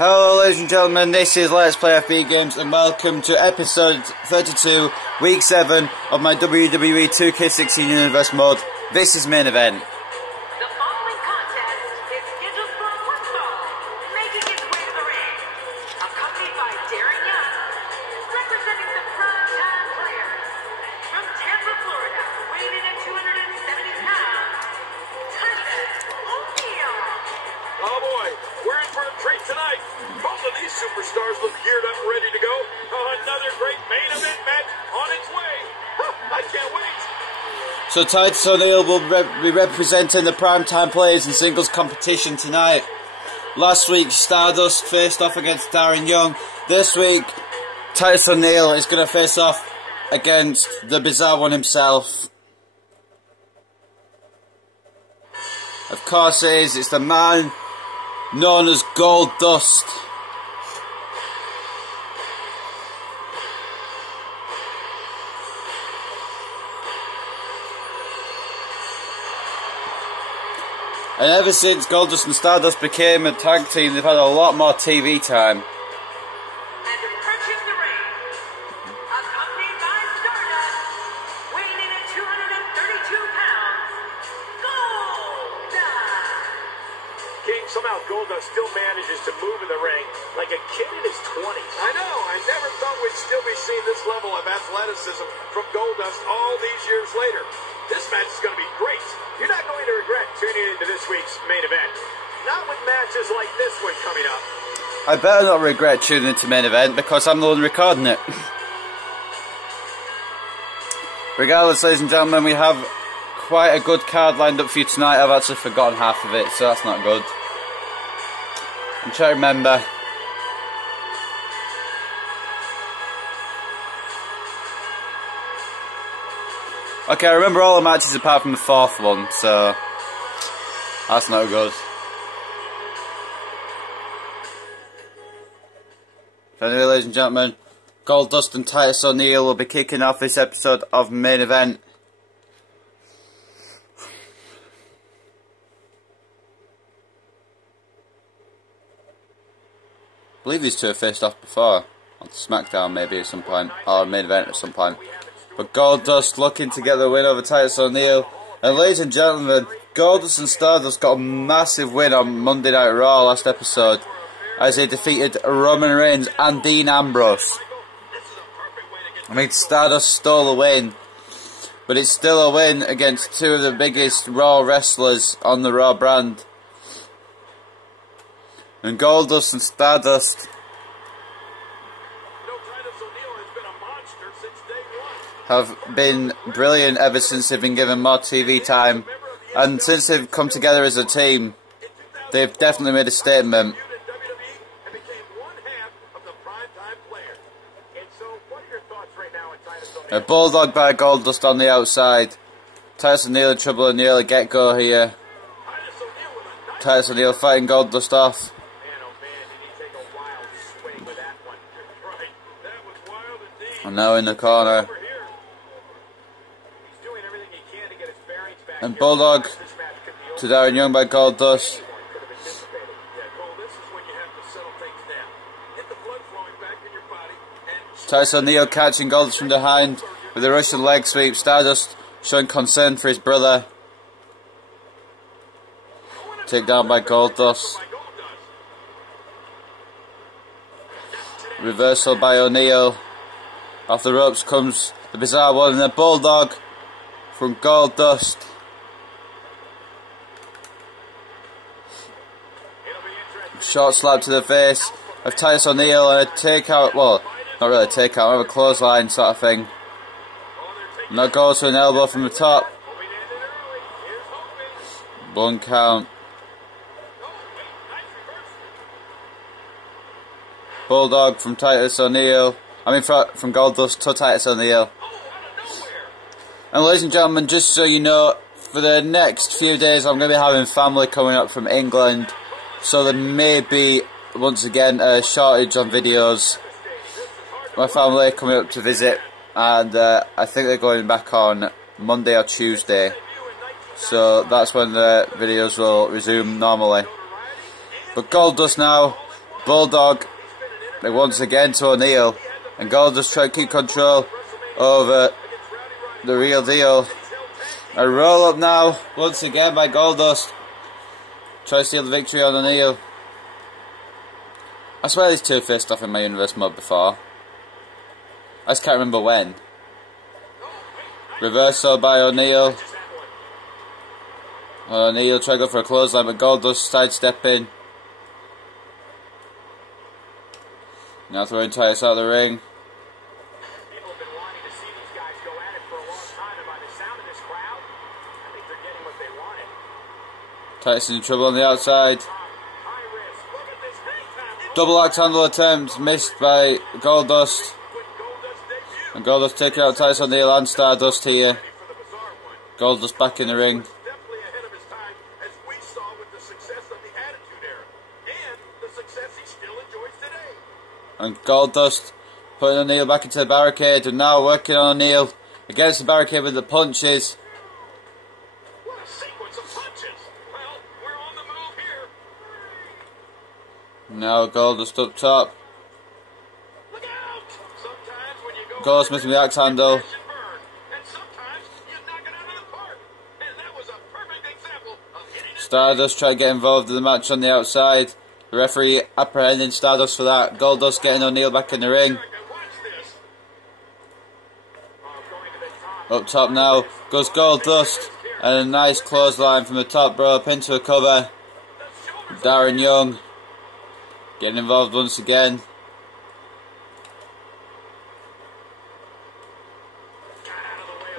Hello ladies and gentlemen, this is Let's Play FB Games and welcome to episode 32, week 7 of my WWE 2K16 Universe mode. This is main event. The following contest is scheduled for one fall, making its way to the ring. Accompanied by Darren Young, representing the prime-time players. From Tampa, Florida, weighing in at 270 pounds, Titus O'Neil. Oh boy, we're in for a treat tonight. Both of these superstars look geared up and ready to go. Another great main event match on its way. I can't wait. So Titus O'Neil will be representing the primetime players in singles competition tonight. Last week Stardust faced off against Darren Young. This week Titus O'Neil is going to face off against the Bizarre One himself. Of course it is, it's the man known as Gold Dust. And ever since Goldust and Stardust became a tag team, they've had a lot more TV time. And approaching the ring, accompanied by Stardust, weighing in at 232 pounds, Goldust. King, somehow Goldust still manages to move in the ring like a kid in his 20s. I know, I never thought we'd still be seeing this level of athleticism from Goldust all these years later. This match is going to be great. You're not going to regret tuning into this week's main event. Not with matches like this one coming up. I better not regret tuning into main event because I'm the one recording it. Regardless, ladies and gentlemen, we have quite a good card lined up for you tonight. I've actually forgotten half of it, so that's not good. I'm trying to remember. Okay, I remember all the matches apart from the fourth one, so that's not good. So anyway, ladies and gentlemen, Goldust and Titus O'Neil will be kicking off this episode of main event. I believe these two have faced off before, on SmackDown maybe at some point, or main event at some point. But Goldust looking to get the win over Titus O'Neil. And ladies and gentlemen, Goldust and Stardust got a massive win on Monday Night Raw last episode as they defeated Roman Reigns and Dean Ambrose. I mean, Stardust stole a win, but it's still a win against two of the biggest Raw wrestlers on the Raw brand. And Goldust and Stardust have been brilliant ever since they've been given more TV time, and since they've come together as a team, they've definitely made a statement. A bulldog by Goldust on the outside. Titus O'Neil in trouble in the early get-go here. Titus O'Neil fighting Goldust off. And now in the corner. And Bulldog to Darren Young by Goldust. Titus O'Neil catching Goldust from behind with a Russian leg sweep. Stardust showing concern for his brother. Take down by Goldust. Reversal by O'Neil. Off the ropes comes the Bizarre One and the Bulldog from Goldust. Short slap to the face of Titus O'Neil and a takeout, well, not really a takeout, more of a clothesline sort of thing. And that goes to an elbow from the top. 1 count. Bulldog from Titus O'Neil. From Goldust to Titus O'Neil. And ladies and gentlemen, just so you know, for the next few days I'm going to be having family coming up from England. So there may be, once again, a shortage on videos. My family coming up to visit, and I think they're going back on Monday or Tuesday. So that's when the videos will resume normally. But Goldust now Bulldog once again to O'Neil, and Goldust trying to keep control over the Real Deal. A roll up now once again by Goldust. Try to steal the victory on O'Neil. I swear these two faced off in my universe mode before. I just can't remember when. Reversal by O'Neil. O'Neil trying to go for a clothesline, but Goldust sidestepping. Now throwing Titus out of the ring. People have been wanting to see these guys go at it for a long time, and by the sound of this crowd, I think they're getting what they wanted. Titus in trouble on the outside. High risk. Look at this hang time. Double axe handle attempt missed by Goldust. And Goldust taking out Titus O'Neil and Stardust here. Goldust back in the ring. Definitely ahead of his time, as we saw with the success of the Attitude Era, and the success he still enjoys today. And Goldust putting O'Neil back into the barricade, and now working on O'Neil against the barricade with the punches. What a sequence of punches. Well, we're on the move here. Now Goldust up top. Look out! Sometimes when you go Goldust missing the axe handle. and sometimes you knock it out of the park. And that was a perfect example of hitting it. Stardust trying to get involved in the match on the outside. The referee apprehending Stardust for that. Goldust getting O'Neil back in the ring. Up top now goes Goldust, and a nice clothesline from the top rope into a cover. Darren Young getting involved once again.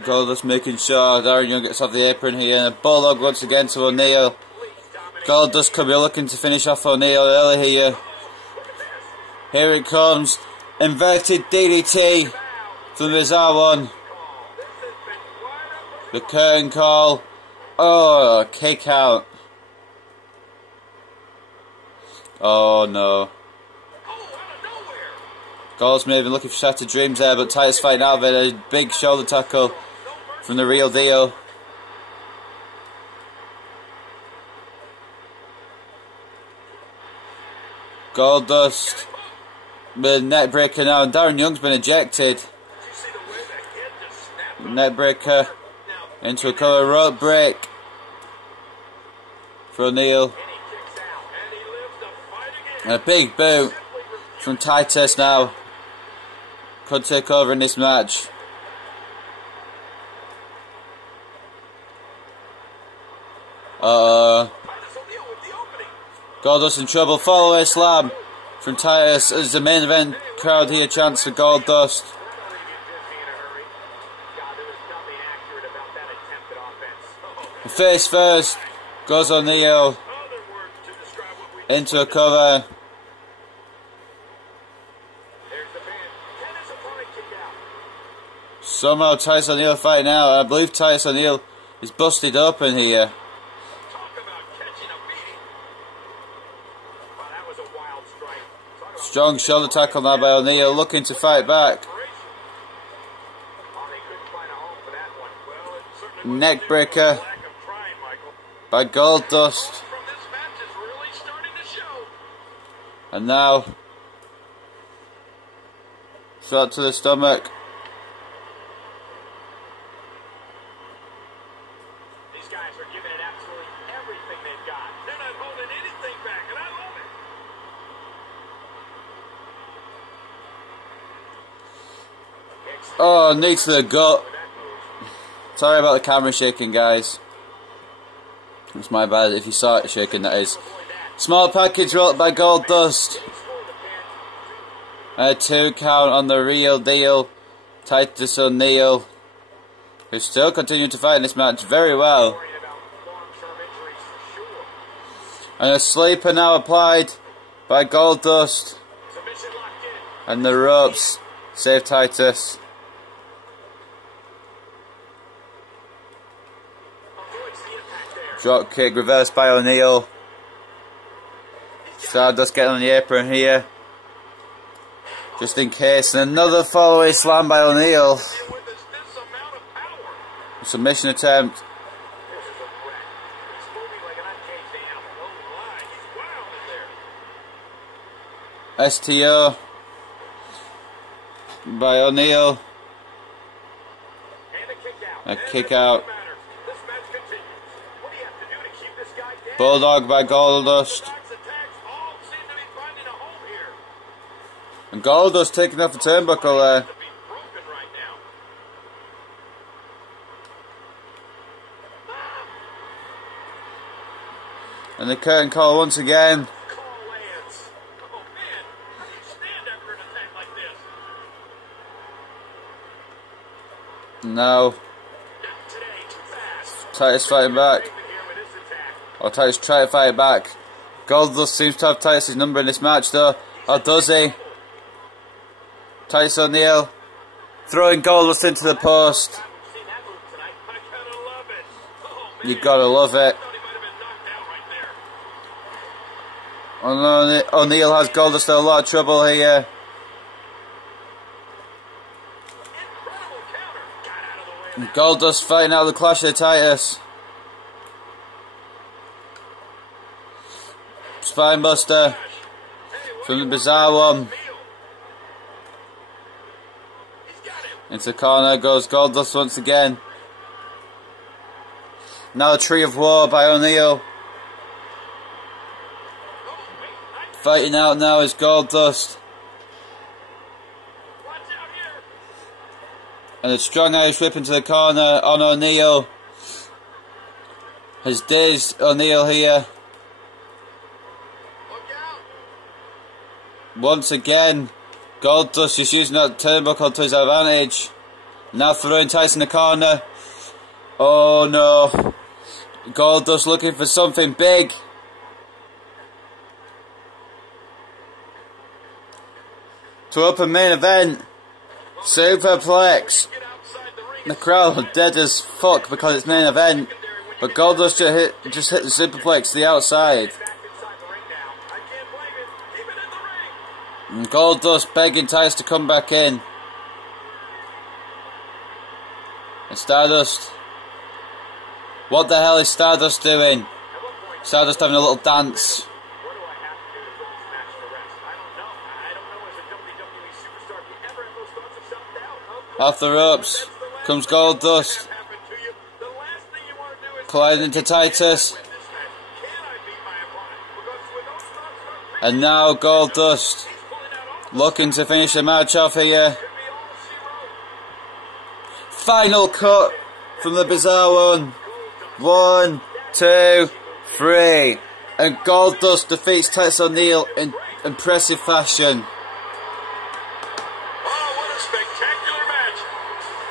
Goldust making sure Darren Young gets off the apron here, and a bulldog once again to O'Neil. Goldust could be looking to finish off O'Neil early here. Here it comes. Inverted DDT from the Bizarre One. The curtain call. Oh, kick out. Oh no. Goldust may have been looking for Shattered Dreams there, but Titus fighting out of it. A big shoulder tackle from the Real Deal. Goldust with neck breaker now, and Darren Young's been ejected. Neck breaker into a cover, rope break for O'Neil. And a big boot from Titus now. Could take over in this match. Goldust in trouble. Follow-away slam from Titus as the main event crowd here chants for Goldust. Face first goes O'Neil into a cover. Somehow Titus O'Neil fighting out. I believe Titus O'Neil is busted open here. Strong shoulder tackle now by O'Neil, looking to fight back. Neck breaker by Goldust. And now shot to the stomach. These guys are giving it absolutely everything they've got. They're not holding anything back, and I love it. Oh, knee to the gut. Sorry about the camera shaking, guys. It's my bad if you saw it shaking, that is. Small package rolled by Goldust. A 2 count on the Real Deal. Titus O'Neil, who's still continuing to fight in this match very well. And a sleeper now applied by Goldust. And the ropes save Titus. Drop kick reversed by O'Neil. Stardust getting on the apron here, just in case. And another follow-away slam by O'Neil. Submission attempt. STO by O'Neil. A kick out. Bulldog by Goldust. And Goldust taking off the turnbuckle there. And the curtain call once again. Now, Titus fighting back. Or Titus trying to fight back. Goldust seems to have Titus' number in this match though. Or does he? Titus O'Neil throwing Goldust into the post. You gotta love it. O'Neil has Goldust in a lot of trouble here. And Goldust fighting out of the clash of Titus. Spinebuster from the Bizarre One. Into the corner goes Goldust once again. Now a Tree of War by O'Neil. Fighting out now is Goldust. And a strong Irish whip into the corner on O'Neil. Has dazed O'Neil here. Once again, Goldust is using that turnbuckle to his advantage. Now throwing Titus in the corner. Oh no. Goldust looking for something big. To open main event. Superplex. The crowd are dead as fuck because it's main event. But Goldust just hit the superplex to the outside. And Goldust begging Titus to come back in. And Stardust. What the hell is Stardust doing? Stardust having a little dance. Off the ropes comes Goldust. Colliding into Titus. And now Goldust looking to finish the match off here. Final cut from the Bizarre One. 1, 2, 3. And Goldust defeats Titus O'Neil in impressive fashion.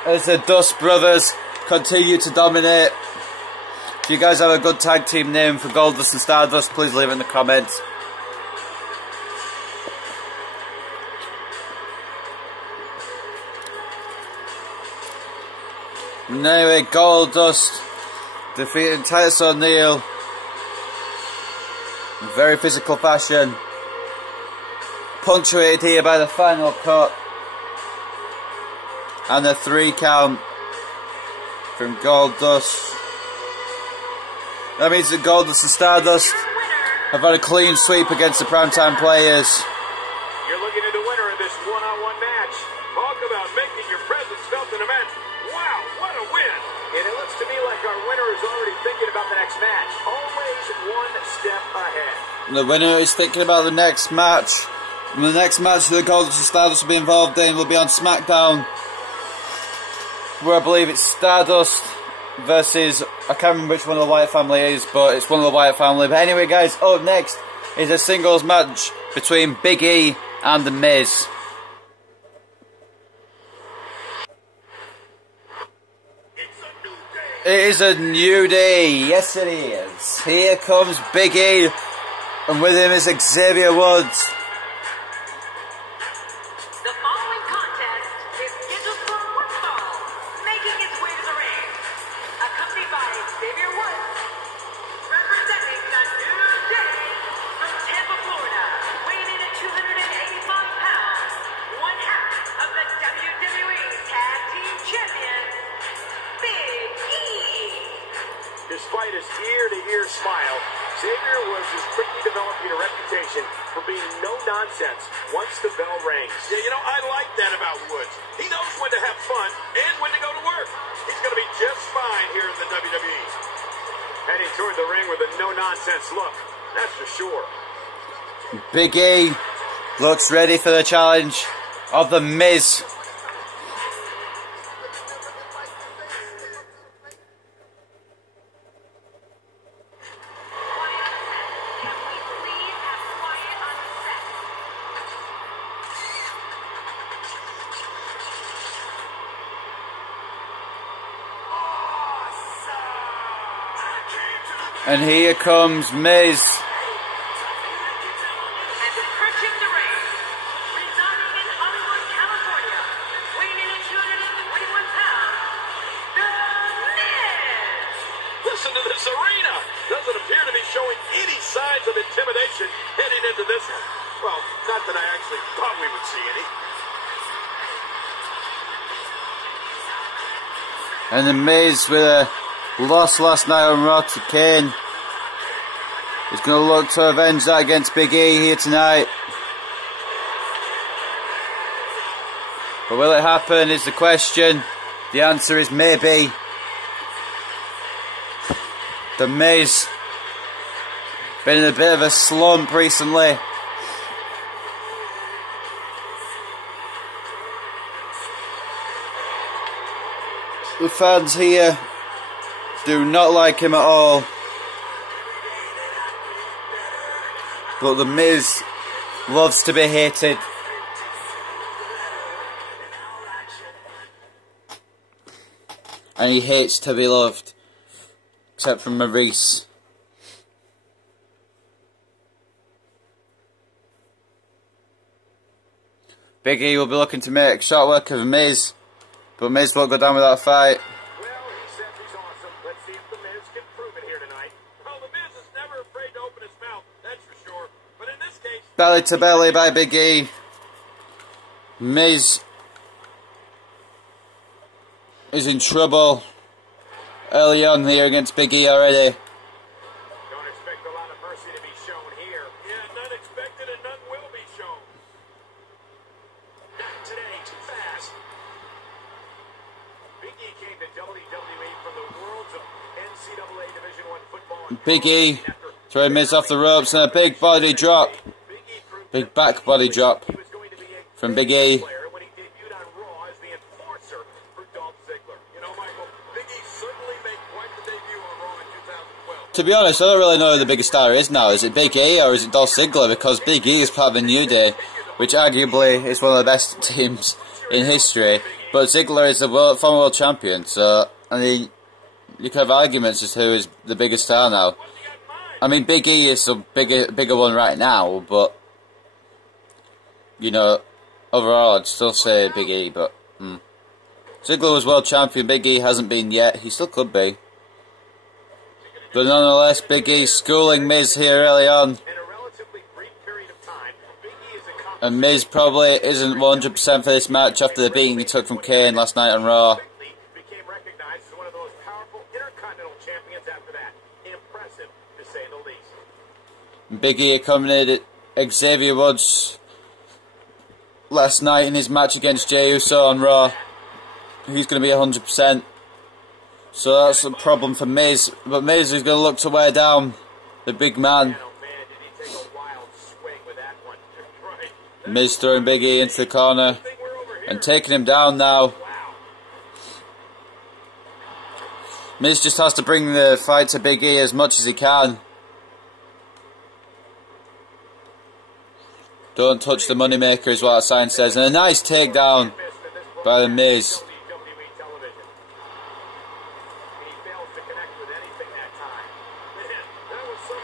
As the Dust Brothers continue to dominate. If you guys have a good tag team name for Goldust and Stardust, please leave it in the comments. And anyway, Goldust defeating Titus O'Neil in very physical fashion. Punctuated here by the final cut. And a 3 count from Goldust. That means that Goldust and Stardust have had a clean sweep against the primetime players. You're looking at a winner in this one-on-one match. Talk about making your presence felt in a match. Wow, what a win! And it looks to me like our winner is already thinking about the next match. Always one step ahead. The winner is thinking about the next match. And the next match that Goldust and Stardust will be involved in will be on SmackDown, where I believe it's Stardust versus, I can't remember which one of the Wyatt family is, but it's one of the Wyatt family. But anyway guys, up next is a singles match between Big E and The Miz. It is a new day, yes it is. Here comes Big E, and with him is Xavier Woods. The following contest is scheduled for one fall, making its way to the ring. Accompanied by Xavier Woods, representing the New Day from Tampa, Florida, weighing in at 285 pounds, one half of the WWE Tag Team Champions, Big E. Despite his ear-to-ear smile, Xavier Woods is quickly developing a reputation reputation for being no nonsense once the bell rings. Yeah, you know, I like that about Woods. He knows when to have fun and when to go to work. He's going to be just fine here in the WWE. Heading toward the ring with a no-nonsense look, that's for sure. Big E looks ready for the challenge of The Miz. And here comes Miz. And approaching the ring, residing in Hollywood, California, weighing in at 221 pounds, The Miz. Listen to this arena. Doesn't appear to be showing any signs of intimidation heading into this one. Well, not that I actually thought we would see any. And The Miz with a loss last night on Raw to Kane. He's going to look to avenge that against Big E here tonight. But will it happen is the question. The answer is maybe. The Miz been in a bit of a slump recently. The fans here do not like him at all. But The Miz loves to be hated. And he hates to be loved. Except for Maurice. Big E will be looking to make short work of Miz. But Miz won't go down without a fight. Well, he says he's awesome. Let's see if the Miz can prove it here tonight. Well, the Miz is never afraid to open his mouth, that's for sure. But in this case... Belly to belly by Big E. Miz is in trouble early on here against Big E already. Don't expect a lot of mercy to be shown here. Yeah, none expected and none will be shown. Not today, too fast. Big E came to WWE from the worlds of NCAA Division I football. Big E throwing Miz off the ropes and a big body drop. Big back body drop from Big E. When he debuted on Raw as the enforcer for Dolph Ziggler. You know, Michael, Big E certainly made quite the debut on Raw in 2012. To be honest, I don't really know who the biggest star is now. Is it Big E or is it Dolph Ziggler? Because Big E is part of the New Day, which arguably is one of the best teams in history. But Ziggler is the former world champion, so I mean, you can have arguments as to who is the biggest star now. I mean, Big E is the bigger one right now, but you know, overall, I'd still say Big E, but Ziggler was world champion. Big E hasn't been yet. He still could be. But nonetheless, Big E schooling Miz here early on. And Miz probably isn't 100% for this match after the beating he took from Kane last night on Raw. Became recognized as one of those powerful intercontinental champions after that. Impressive, to say the least. Big E accompanied Xavier Woods last night in his match against Jey Uso on Raw. He's going to be 100%. So that's a problem for Miz. But Miz is going to look to wear down the big man. Miz throwing Big E into the corner and taking him down now. Miz just has to bring the fight to Big E as much as he can. Don't touch the moneymaker is what our sign says. And a nice takedown by the Miz.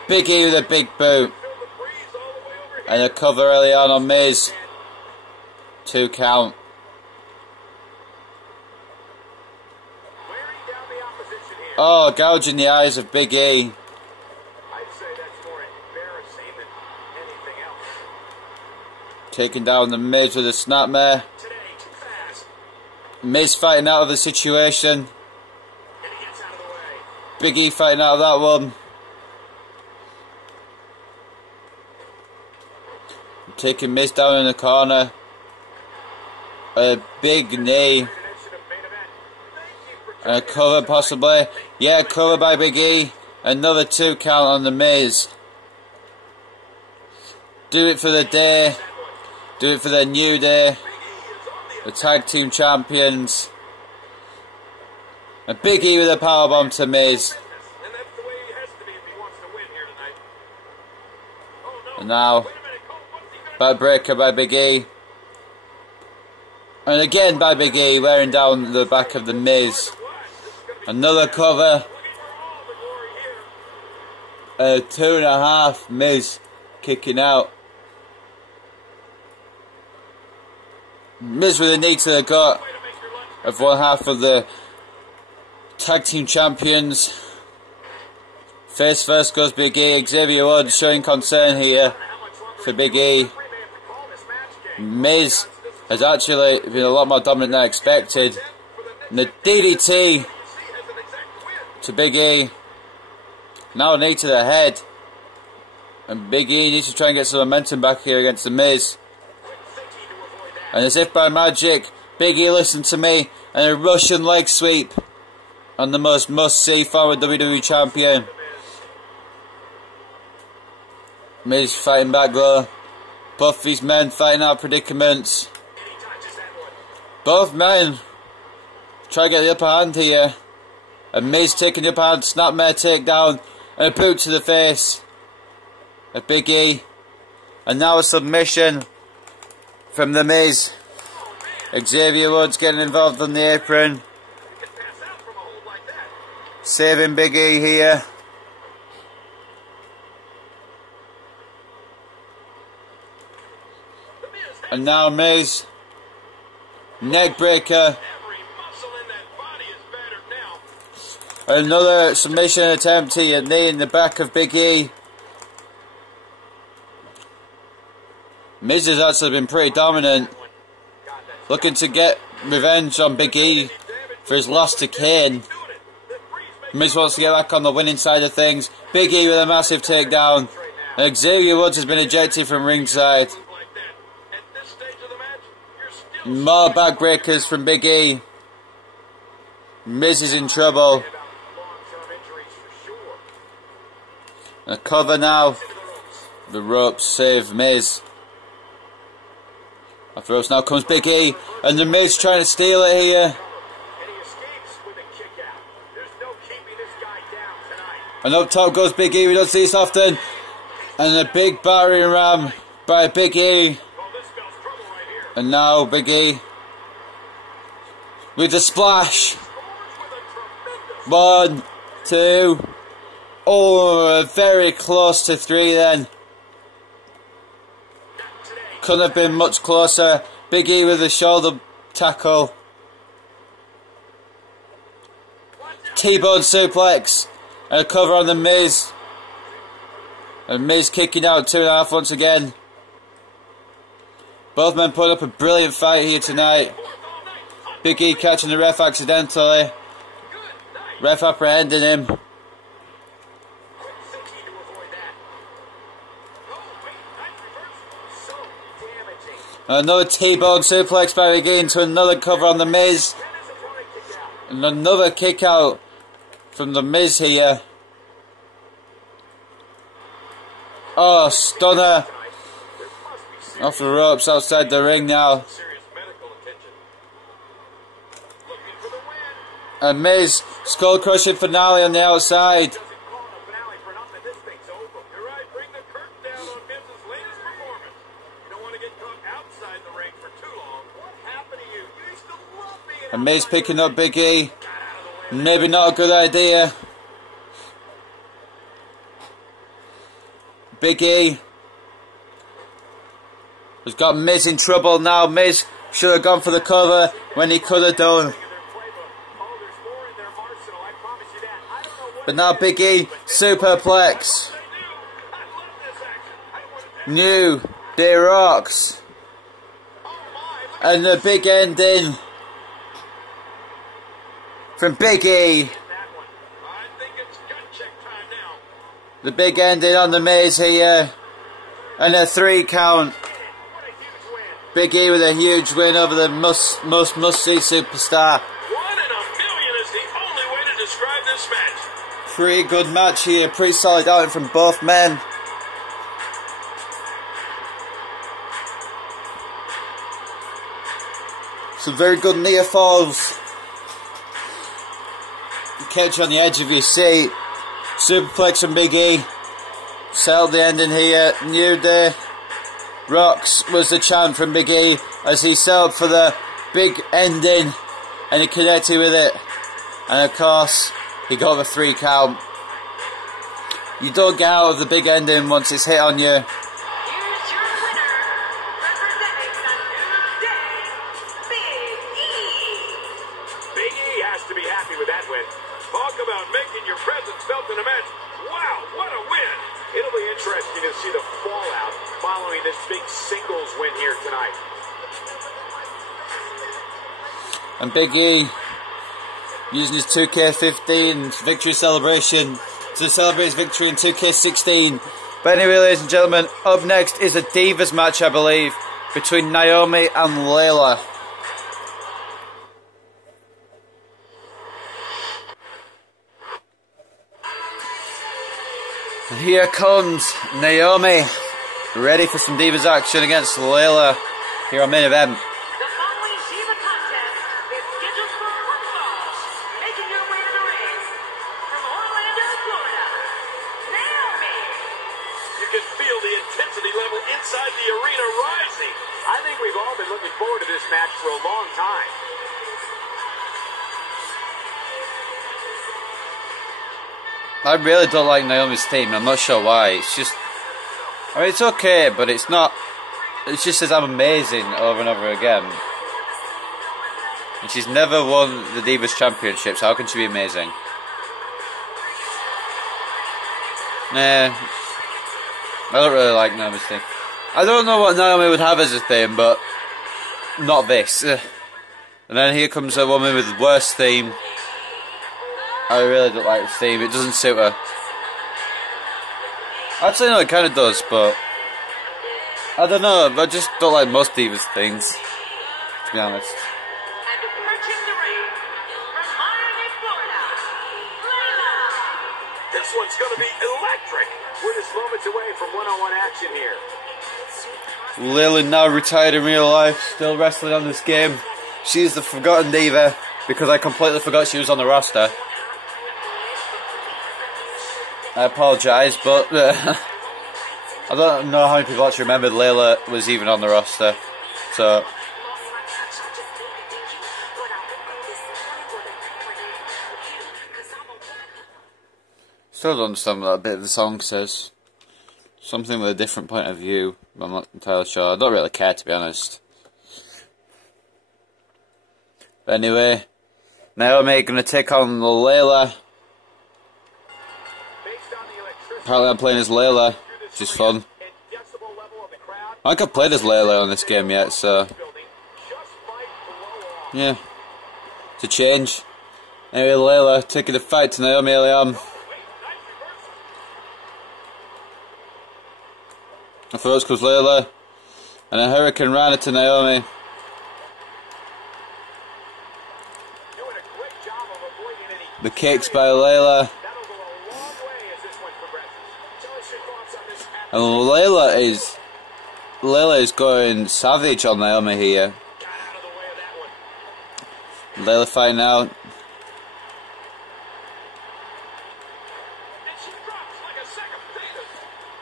Big E with a big boot. And a cover early on Miz. 2 count. Oh, gouging the eyes of Big E. Taking down the Miz with a snapmare. Miz fighting out of the situation. Big E fighting out of that one. taking Miz down in the corner. A big knee. And a cover possibly. Yeah, cover by Big E. Another 2 count on the Miz. Do it for the day. Do it for the New Day. The tag team champions. And Big E with a powerbomb to Miz. And now, backbreaker by Big E. And again by Big E, wearing down the back of the Miz. Another cover. A 2.5, Miz kicking out. Miz with a knee to the gut of one half of the tag team champions. Face first goes Big E. Xavier Woods showing concern here for Big E. Miz has actually been a lot more dominant than I expected. And the DDT to Big E. Now a knee to the head. And Big E needs to try and get some momentum back here against the Miz. And as if by magic, Big E listened to me, and a Russian leg sweep on the most must-see former WWE champion. Miz fighting back though. Both these men fighting out predicaments. Both men try to get the upper hand here. And Miz taking the upper hand, snapmare takedown, and a boot to the face of Big E. And now a submission from the Miz. Xavier Woods getting involved on the apron. Saving Big E here. And now Miz. Neck breaker. Another submission attempt here. Knee in the back of Big E. Miz has actually been pretty dominant. Looking to get revenge on Big E for his loss to Kane. Miz wants to get back on the winning side of things. Big E with a massive takedown. And Xavier Woods has been ejected from ringside. More backbreakers from Big E. Miz is in trouble. A cover now. The ropes save Miz. Off the ropes now comes Big E. And the Miz trying to steal it here. And up top goes Big E. We don't see this often. And a big battering ram by Big E. And now Big E with the splash. 1, 2. Oh, very close to 3 then. Couldn't have been much closer. Big E with a shoulder tackle. T-bone suplex. And a cover on the Miz. And Miz kicking out 2.5 once again. Both men put up a brilliant fight here tonight. Big E catching the ref accidentally. Ref apprehending him. Another T-bone suplex by Big E into another cover on the Miz. And another kick out from the Miz here. Oh, stunner. Off the ropes outside the ring now. And Miz, skull crushing finale on the outside. And Miz picking up Big E. Maybe not a good idea. Big E has got Miz in trouble now. Miz should have gone for the cover when he could have done. But now Big E, superplex. New Day Rocks. And the big ending from Big E. The big ending on the Miz here. And a 3 count Big E with a huge win over the must-see superstar. 1 in a million is the only way to describe this match. Pretty good match here. Pretty solid outing from both men. Some very good near falls. Catch you on the edge of your seat. Superplex from Big E. Settled the ending here. New Day. Rocks was the chant from Big E as he set up for the big ending and he connected with it. And of course, he got the 3 count. You don't get out of the big ending once it's hit on you. Here's your winner, representing the New Day, Big E. Big E has to be happy with that win. Talk about making your presence felt in a match. Wow, what a win! It'll be interesting to see the fallout following this big singles win here tonight. And Big E using his 2K15 victory celebration to celebrate his victory in 2K16. But anyway, ladies and gentlemen, up next is a Divas match, I believe, between Naomi and Layla. And here comes Naomi, ready for some Divas action against Layla here on main event. The following Diva contest is scheduled for one fall. Making her way to the ring from Orlando, Florida, Naomi. You can feel the intensity level inside the arena rising. I think we've all been looking forward to this match for a long time. I really don't like Naomi's team. I'm not sure why. It's just, I mean, it's okay, but it's not. It just says I'm amazing over and over again. And she's never won the Divas Championships. How can she be amazing? Nah, I don't really like Naomi's theme. I don't know what Naomi would have as a theme, but not this. And then here comes a woman with the worst theme. I really don't like this theme. It doesn't suit her. Actually, no, it kind of does, but I don't know. I just don't like most Divas things, to be honest. And approaching the ring from Miami, Florida, Layla. This one's going to be electric. We're just moments away from one-on-one action here. Layla, now retired in real life, still wrestling on this game. She's the forgotten diva because I completely forgot she was on the roster. I apologise, but I don't know how many people actually remembered Layla was even on the roster. So still don't understand what that bit of the song says. Something with a different point of view, but I'm not entirely sure. I don't really care, to be honest. But anyway, Naomi gonna take on Layla. Apparently I'm playing as Layla, which is fun. I think I've played as Layla on this game yet, so yeah, it's a change. Anyway, Layla taking the fight to Naomi early on. And first comes Layla, and a Hurricane Rana to Naomi. The kicks by Layla. And Layla is going savage on Naomi here. Layla fighting out.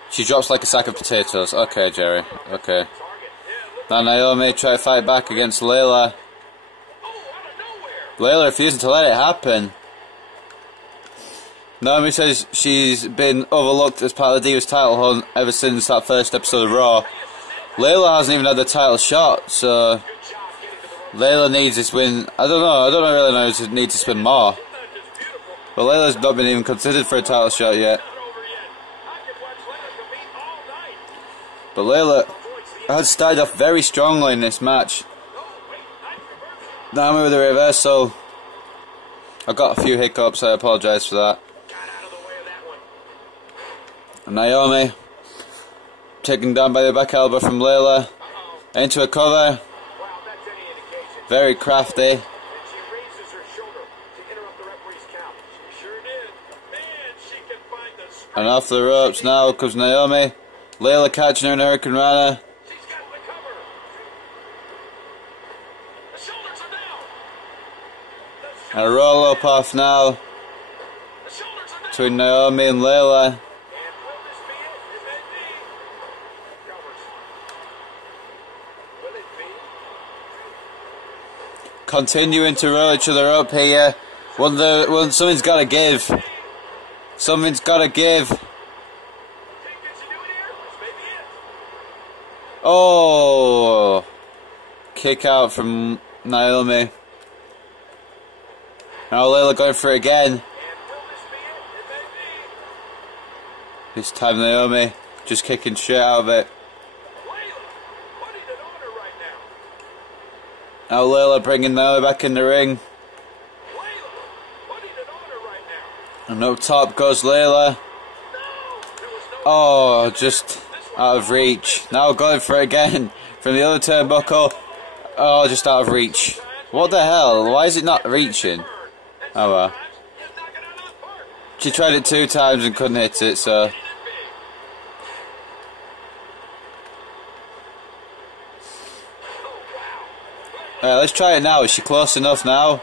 She drops like a sack of potatoes. Okay, Jerry. Okay. Now Naomi try to fight back against Layla. Layla refusing to let it happen. Naomi says she's been overlooked as part of the Divas title hunt ever since that first episode of Raw. Layla hasn't even had the title shot, so Layla needs this win. I don't really know if she needs to spin more. But Layla's not been even considered for a title shot yet. But Layla has started off very strongly in this match. Naomi with a reversal. I got a few hiccups, I apologise for that. And Naomi taken down by the back elbow from Layla. Into a cover. Wow, that's any indication. Very crafty. And she raises her shoulder to interrupt the referee's count. She sure did. Man, she can find the strength. And off the ropes now comes Naomi. Layla catching her in a Hurricane Rana. She's got the cover. The shoulders are down. And a roll up off now The shoulders are down. between Naomi and Layla. And will this be it? It may be. Covers. Will it be? Continuing to roll each other up here. Something's got to give. Something's got to give. Can she do it here? This may be it. Oh! Kick out from Naomi. Now Layla going for it again. And will this be it? It may be. This time Naomi just kicking straight out of it. Layla, putting it on her right now. Now Layla bringing Naomi back in the ring. Layla, putting it on her right now. And up top goes Layla. No, there was no. Oh, just out of reach. Now going for it again from the other turnbuckle. Oh, just out of reach. What the hell? Why is it not reaching? Oh well. It's not gonna out of the park. She tried it 2 times and couldn't hit it, so. Alright, let's try it now. Is she close enough now?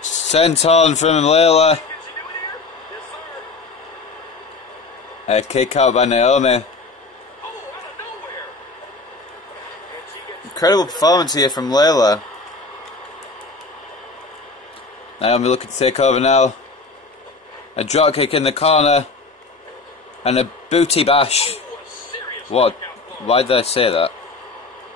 Sent on from Layla. Can she do it here? Yes, sir. A kick out by Naomi. Oh, out of nowhere. And she gets Incredible performance here from Layla. Naomi looking to take over now. A drop kick in the corner. And a booty bash. a serious What? knockout blow. Why did I say that?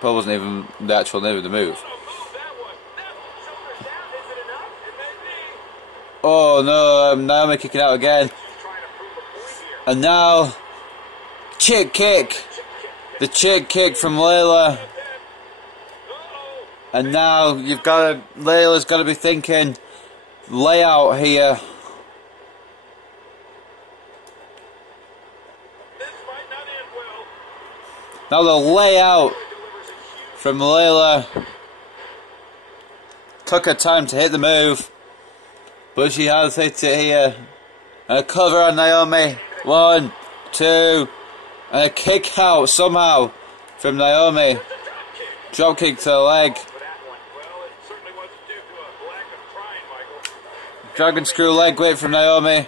Probably wasn't even the actual name of the move. What a move that was. That shoulders down. Is it enough? It may be. Oh no, Naomi kicking out again. She's trying to prove a point here. And now, chick kick. The chick kick from Layla. Uh-oh. And now Layla's got to be thinking layout here. This might not end well. Now the layout Delivers a huge from Layla. Took her time to hit the move, but she has hit it here. And a cover on Naomi. 1, 2, and a kick out somehow from Naomi. Drop kick to the leg. for that one. Well, it certainly wasn't due to a lack of trying, Michael. Dragon screw leg whip from Naomi.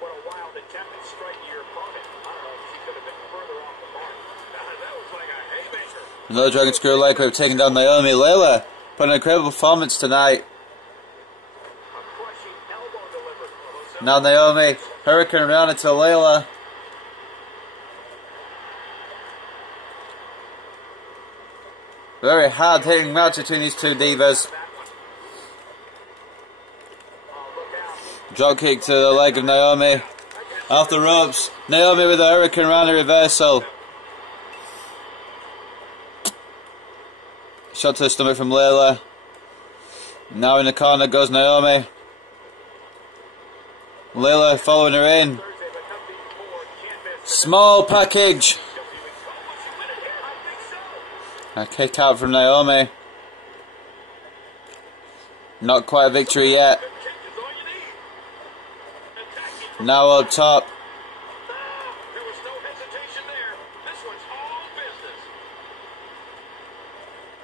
What a wild attempt at striking your opponent. I don't know if she could have been further off the mark. That was like a haymaker. Another dragon screw leg whip taking down Naomi. Layla put an incredible performance tonight. A crushing elbow delivered. Now Naomi, Hurricane Rana to Layla. Very hard hitting match between these two divas. Drop kick to the leg of Naomi. Off the ropes. Naomi with a Hurricane Rana reversal. Shot to the stomach from Layla. Now in the corner goes Naomi. Layla following her in. Small package. A kick out from Naomi. Not quite a victory yet. Now up top. There was no hesitation there. This one's all business.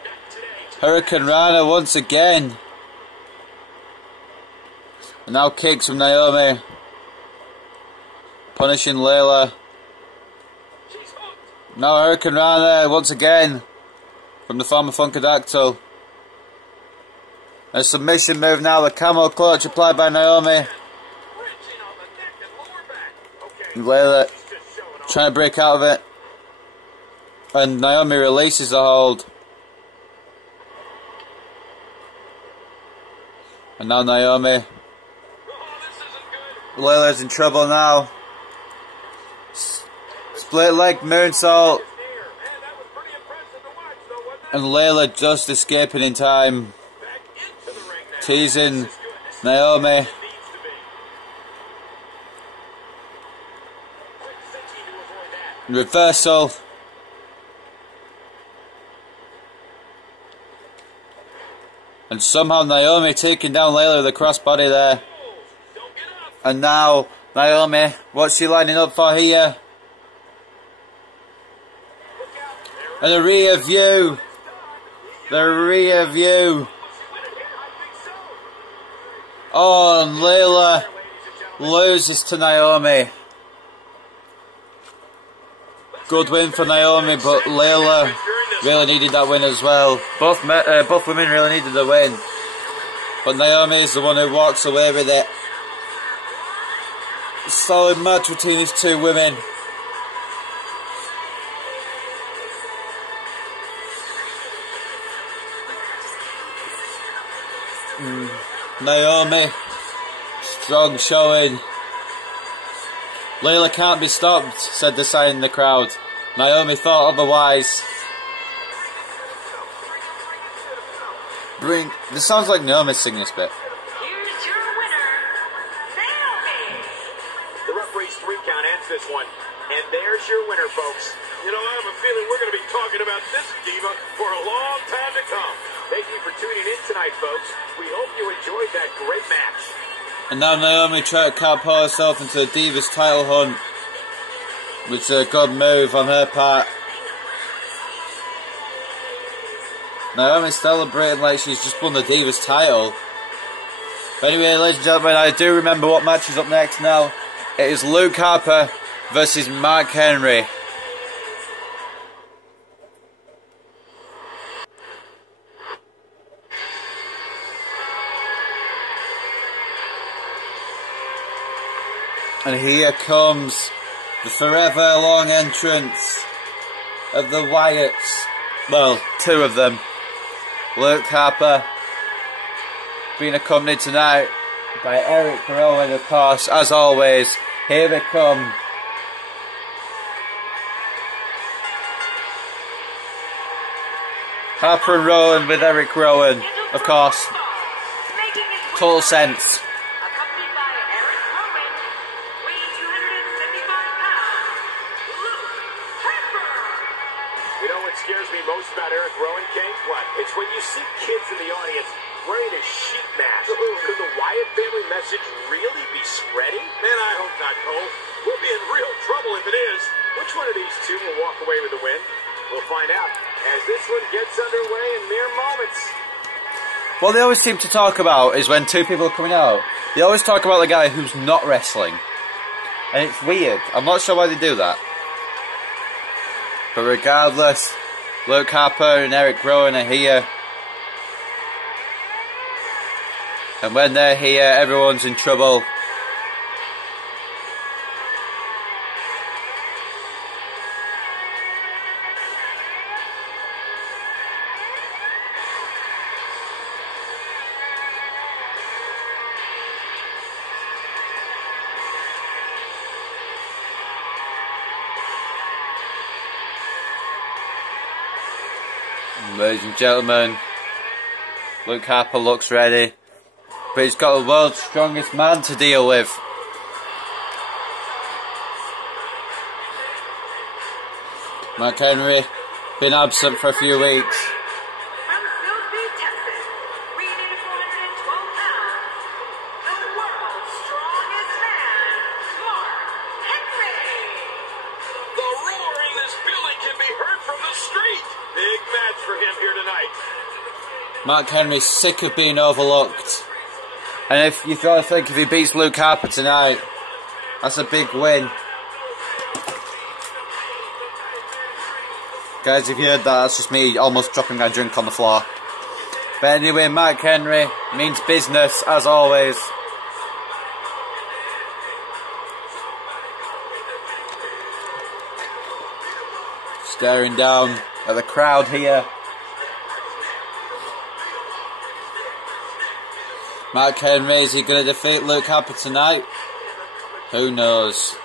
Not today. Hurricane Rana once again. And now kicks from Naomi. Punishing Layla. She's hooked. Now Hurricane Rana once again. From the former Funkadactyl. A submission move now. The camel clutch applied by Naomi. Wrenching on the neck and lower back. Okay. Layla She's just showing off. trying to break out of it. And Naomi releases the hold. And now Naomi. Oh, this isn't good. Layla's in trouble now. Split leg moonsault. Near. Man, that was pretty impressive to watch, though, wasn't it? And Layla just escaping in time. Back into the ring now. Teasing This is good. This is Naomi. what it needs to be. Quick thinking to avoid that. Reversal. And somehow Naomi taking down Layla with a crossbody there. And now Naomi, what's she lining up for here? And the rear view. The rear view. Oh, and Layla loses to Naomi. Good win for Naomi, but Layla really needed that win as well. Both women really needed the win. But Naomi is the one who walks away with it. Solid match between these two women. Naomi, strong showing. Layla can't be stopped, said the sign in the crowd. Naomi thought otherwise. This sounds like Naomi singing this bit. Here's your winner, Naomi. The referee's 3 count ends this one. And there's your winner, folks. You know, I have a feeling we're going to be talking about this diva for a long time to come. Thank you for tuning in tonight, folks. We hope you enjoyed that great match. And now Naomi tried to catapult herself into the Divas title hunt, which is a good move on her part. Naomi's celebrating like she's just won the Divas title. But anyway, ladies and gentlemen, I do remember what match is up next now. It is Luke Harper versus Mark Henry. And here comes the forever long entrance of the Wyatts. Well, 2 of them. Luke Harper being accompanied tonight by Eric Rowan, of course, as always. Here they come. Harper and Rowan with Eric Rowan, of course. Total sense. Accompanied by Eric Rowan, weighing 275 pounds, Luke Harper. You know what scares me most about Eric Rowan, King? What? It's when you see kids in the audience wearing a sheep mask. Could the Wyatt family message really be spreading? Man, I hope not, Cole. We'll be in real trouble if it is. Which one of these 2 will walk away with the win? We'll find out as this one gets underway in mere moments. What they always seem to talk about is when 2 people are coming out, they always talk about the guy who's not wrestling. And it's weird. I'm not sure why they do that. But regardless, Luke Harper and Eric Rowan are here. And when they're here, everyone's in trouble. Ladies and gentlemen, Luke Harper looks ready, but he's got the world's strongest man to deal with. Mark Henry, been absent for a few weeks. From Philby, Texas, weighing in 412 pounds, the world's strongest man, Mark Henry. The roar in this building can be heard from the street. Big match for him here tonight. Mark Henry's sick of being overlooked. And if you think if he beats Luke Harper tonight, that's a big win. Guys, if you heard that, that's just me almost dropping my drink on the floor. But anyway, Mark Henry means business, as always. Staring down at the crowd here. Mark Henry, is he going to defeat Luke Harper tonight? Who knows?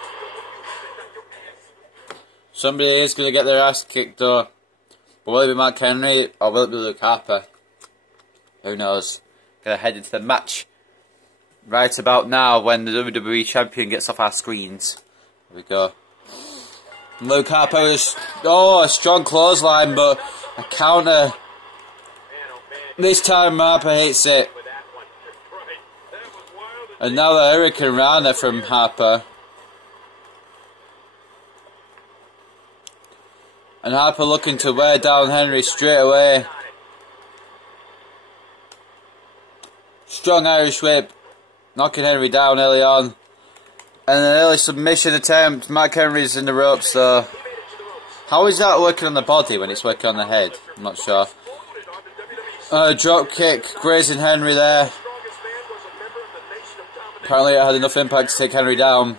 Somebody is going to get their ass kicked though. But will it be Mark Henry or will it be Luke Harper? Who knows? Going to head into the match right about now when the WWE Champion gets off our screens. Here we go. Luke Harper is, a strong clothesline, but a counter. Man, oh man, This time Harper hits it. And now the Hurricane Rana from Harper. And Harper looking to wear down Henry straight away. Strong Irish whip, knocking Henry down early on. And an early submission attempt. Mark Henry's in the ropes though. How is that working on the body when it's working on the head? I'm not sure. Drop kick, grazing Henry there. Apparently it had enough impact to take Henry down.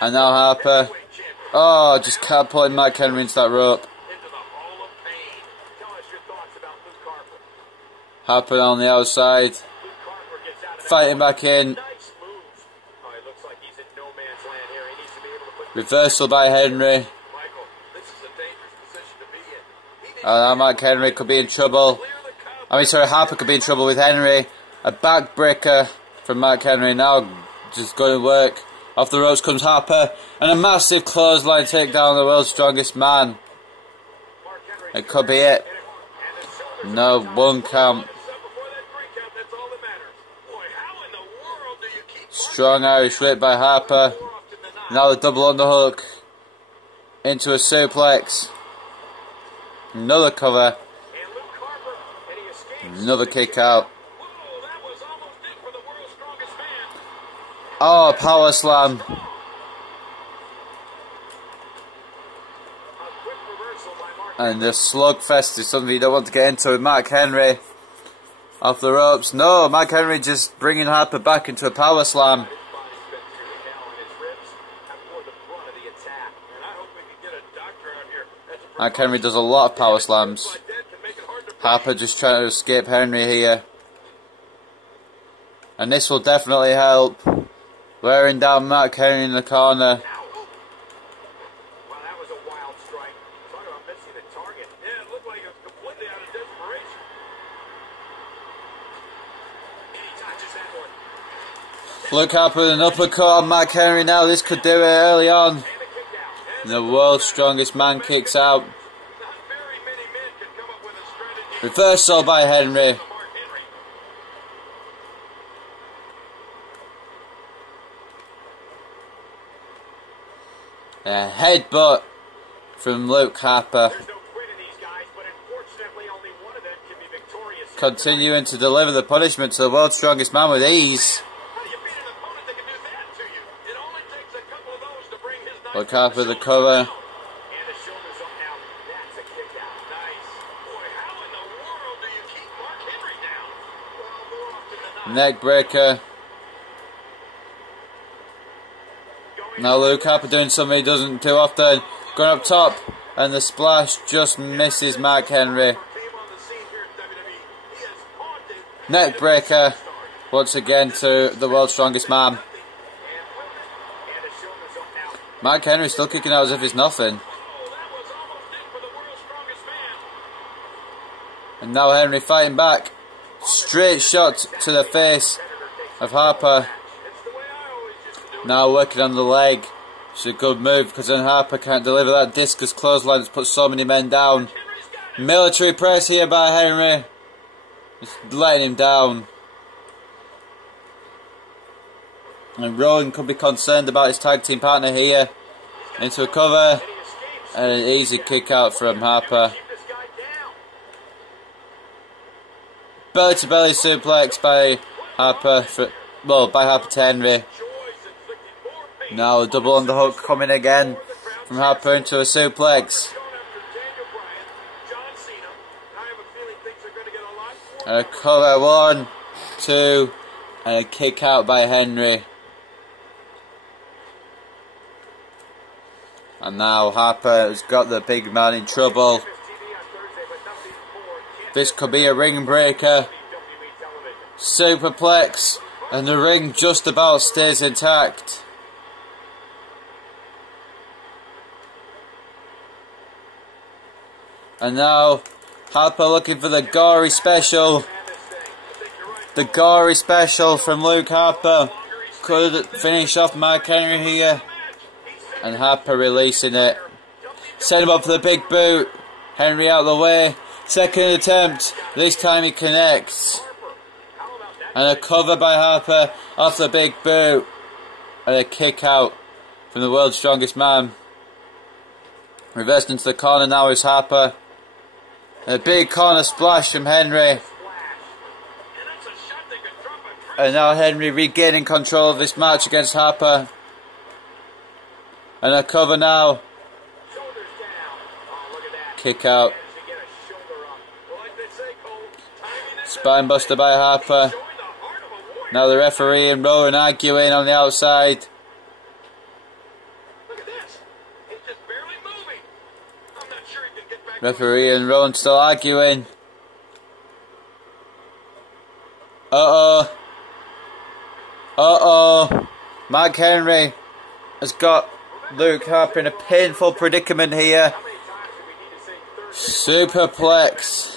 And now Harper. Oh, just catapulting Mark Henry into that rope. Harper on the outside. Fighting back in. Reversal by Henry. Now Mark Henry could be in trouble. Harper could be in trouble with Henry. A backbreaker from Mark Henry. Now just going to work. Off the ropes comes Harper. And a massive clothesline takedown of the world's strongest man. It could be it. No, 1 count. Strong Irish whip by Harper. Now the double underhook. Into a suplex. Another cover. Another kick out. Oh, power slam. And the slugfest is something you don't want to get into with Mark Henry. Off the ropes. No, Mark Henry just bringing Harper back into a power slam. Mark Henry does a lot of power slams. Harper just trying to escape Henry here. And this will definitely help. Wearing down Mark Henry in the corner. Luke Harper with an uppercut on Mark Henry now. This could do it early on. The world's strongest man kicks out. Reversal by Henry. A headbutt from Luke Harper. Continuing to deliver the punishment to the world's strongest man with ease. Luke Harper the cover. Neck breaker. Now Luke Harper doing something he doesn't too often. Going up top. And the splash just misses Mark Henry. Neck breaker. Once again to the world's strongest man. Mark Henry still kicking out as if it's nothing. And now Henry fighting back. Straight shot to the face of Harper. Now working on the leg. It's a good move because then Harper can't deliver that discus clothesline that's put so many men down. Military press here by Henry. Just letting him down. And Rowan could be concerned about his tag team partner here. Into a cover. And an easy kick out from Harper. Belly to belly suplex by Harper. By Harper to Henry. Now a double underhook coming again from Harper into a suplex. And a cover, 1, 2, and a kick out by Henry. And now Harper has got the big man in trouble. This could be a ring breaker. Superplex, and the ring just about stays intact. And now Harper looking for the gory special. The gory special from Luke Harper. Could finish off Mark Henry here. And Harper releasing it. Set him up for the big boot. Henry out of the way. Second attempt. This time he connects. And a cover by Harper off the big boot. And a kick out from the world's strongest man. Reversed into the corner now is Harper. And a big corner splash from Henry. And now Henry regaining control of this match against Harper. And a cover now. Kick out. Spinebuster by Harper. Now the referee and Rowan arguing on the outside. Referee and Rowan still arguing. Uh-oh. Uh-oh. Mark Henry has got Luke Harper in a painful predicament here. Superplex.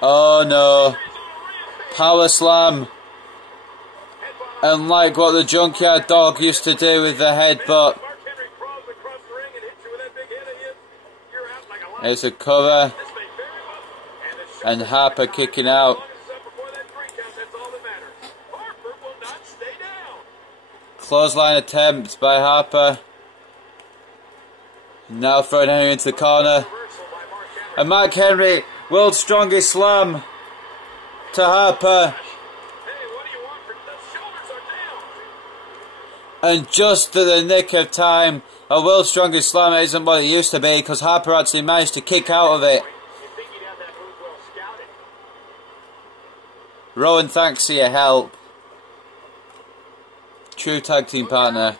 Oh no. Power slam. And like what the Junkyard Dog used to do with the headbutt. There's a cover. And Harper kicking out. Clothesline attempt by Harper. Now throwing Henry into the corner. And Mark Henry, world's strongest slam to Harper. And just at the nick of time, a world's strongest slam isn't what it used to be because Harper actually managed to kick out of it. Rowan, thanks for your help. True tag team partner.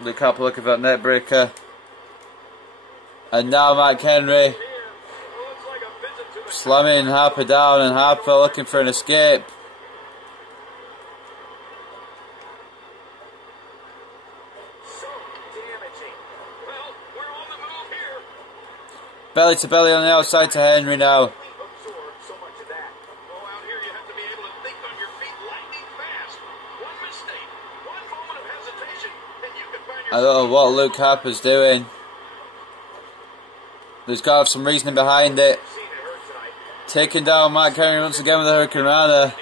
Luke Harper looking for that net breaker. And now Mark Henry slamming Harper down, and Harper looking for an escape. Belly to belly on the outside to Henry now. I don't know what Luke Harper's doing. There's got to have some reasoning behind it. Taking down Mark Henry once again with a Hurricane Rana.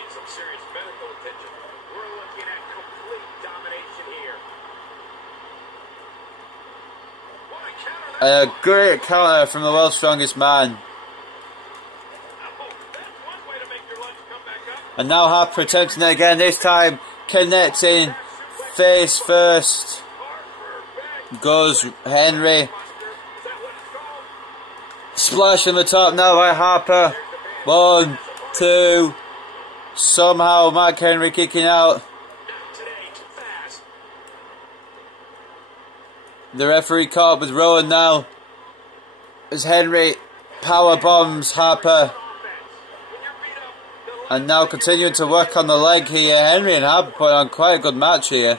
And a great counter from the world's strongest man. And now Harper attempting it again, this time connecting face first. Goes Henry. Splash on the top now by Harper. 1, 2. Somehow Mark Henry kicking out. The referee caught up with Rowan now. As Henry power bombs Harper. And now continuing to work on the leg here. Henry and Harper put on quite a good match here.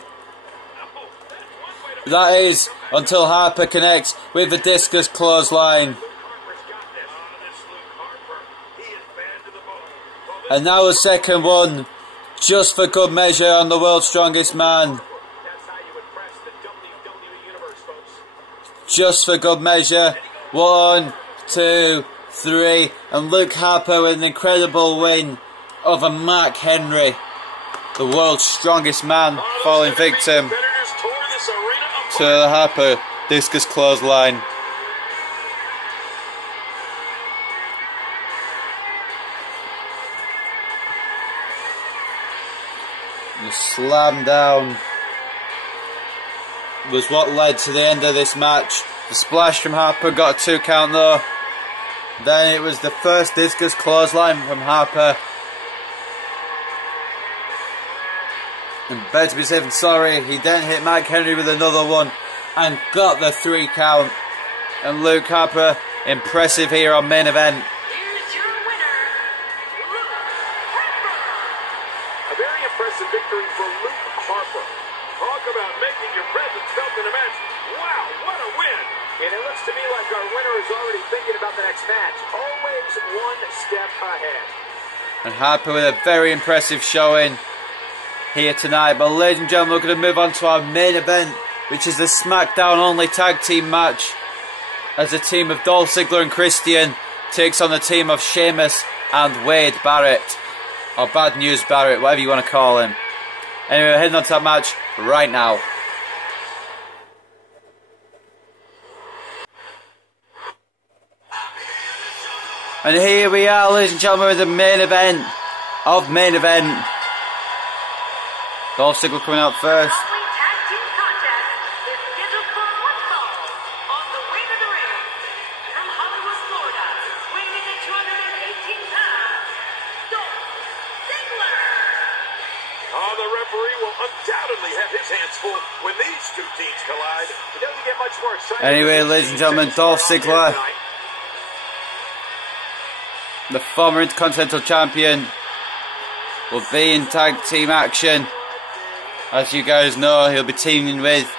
That is until Harper connects with the discus clothesline. And now a second one, just for good measure on the world's strongest man. Just for good measure. 1, 2, 3. And Luke Harper with an incredible win over Mark Henry. The world's strongest man falling victim to the Harper discus clothesline. The slam down was what led to the end of this match. The splash from Harper got a 2 count though. Then it was the first discus clothesline from Harper. And better to be safe than sorry, he then hit Mark Henry with another one and got the 3 count. And Luke Harper, impressive here on main event. Here's your winner, Luke Harper. A very impressive victory for Luke Harper. Talk about making your presence felt in a match. Wow, what a win! And it looks to me like our winner is already thinking about the next match. Always one step ahead. And Harper with a very impressive showing. here tonight. But ladies and gentlemen, we're going to move on to our main event, which is the SmackDown only tag team match, as the team of Dolph Ziggler and Christian takes on the team of Sheamus and Wade Barrett, or Bad News Barrett, whatever you want to call him. Anyway, we're heading on to that match right now. And here we are, ladies and gentlemen, with the main event of main event. Dolph Ziggler coming out first. Only tag team contest is scheduled for one fall. On the way to the ring, from Hollywood, Florida, weighing in at 218 pounds, Dolph Ziggler. The referee will undoubtedly have his hands full when these two teams collide. It doesn't get much more exciting. Anyway, ladies and gentlemen, Dolph Ziggler, the former Intercontinental Champion, will be in tag team action. As you guys know, he'll be teaming with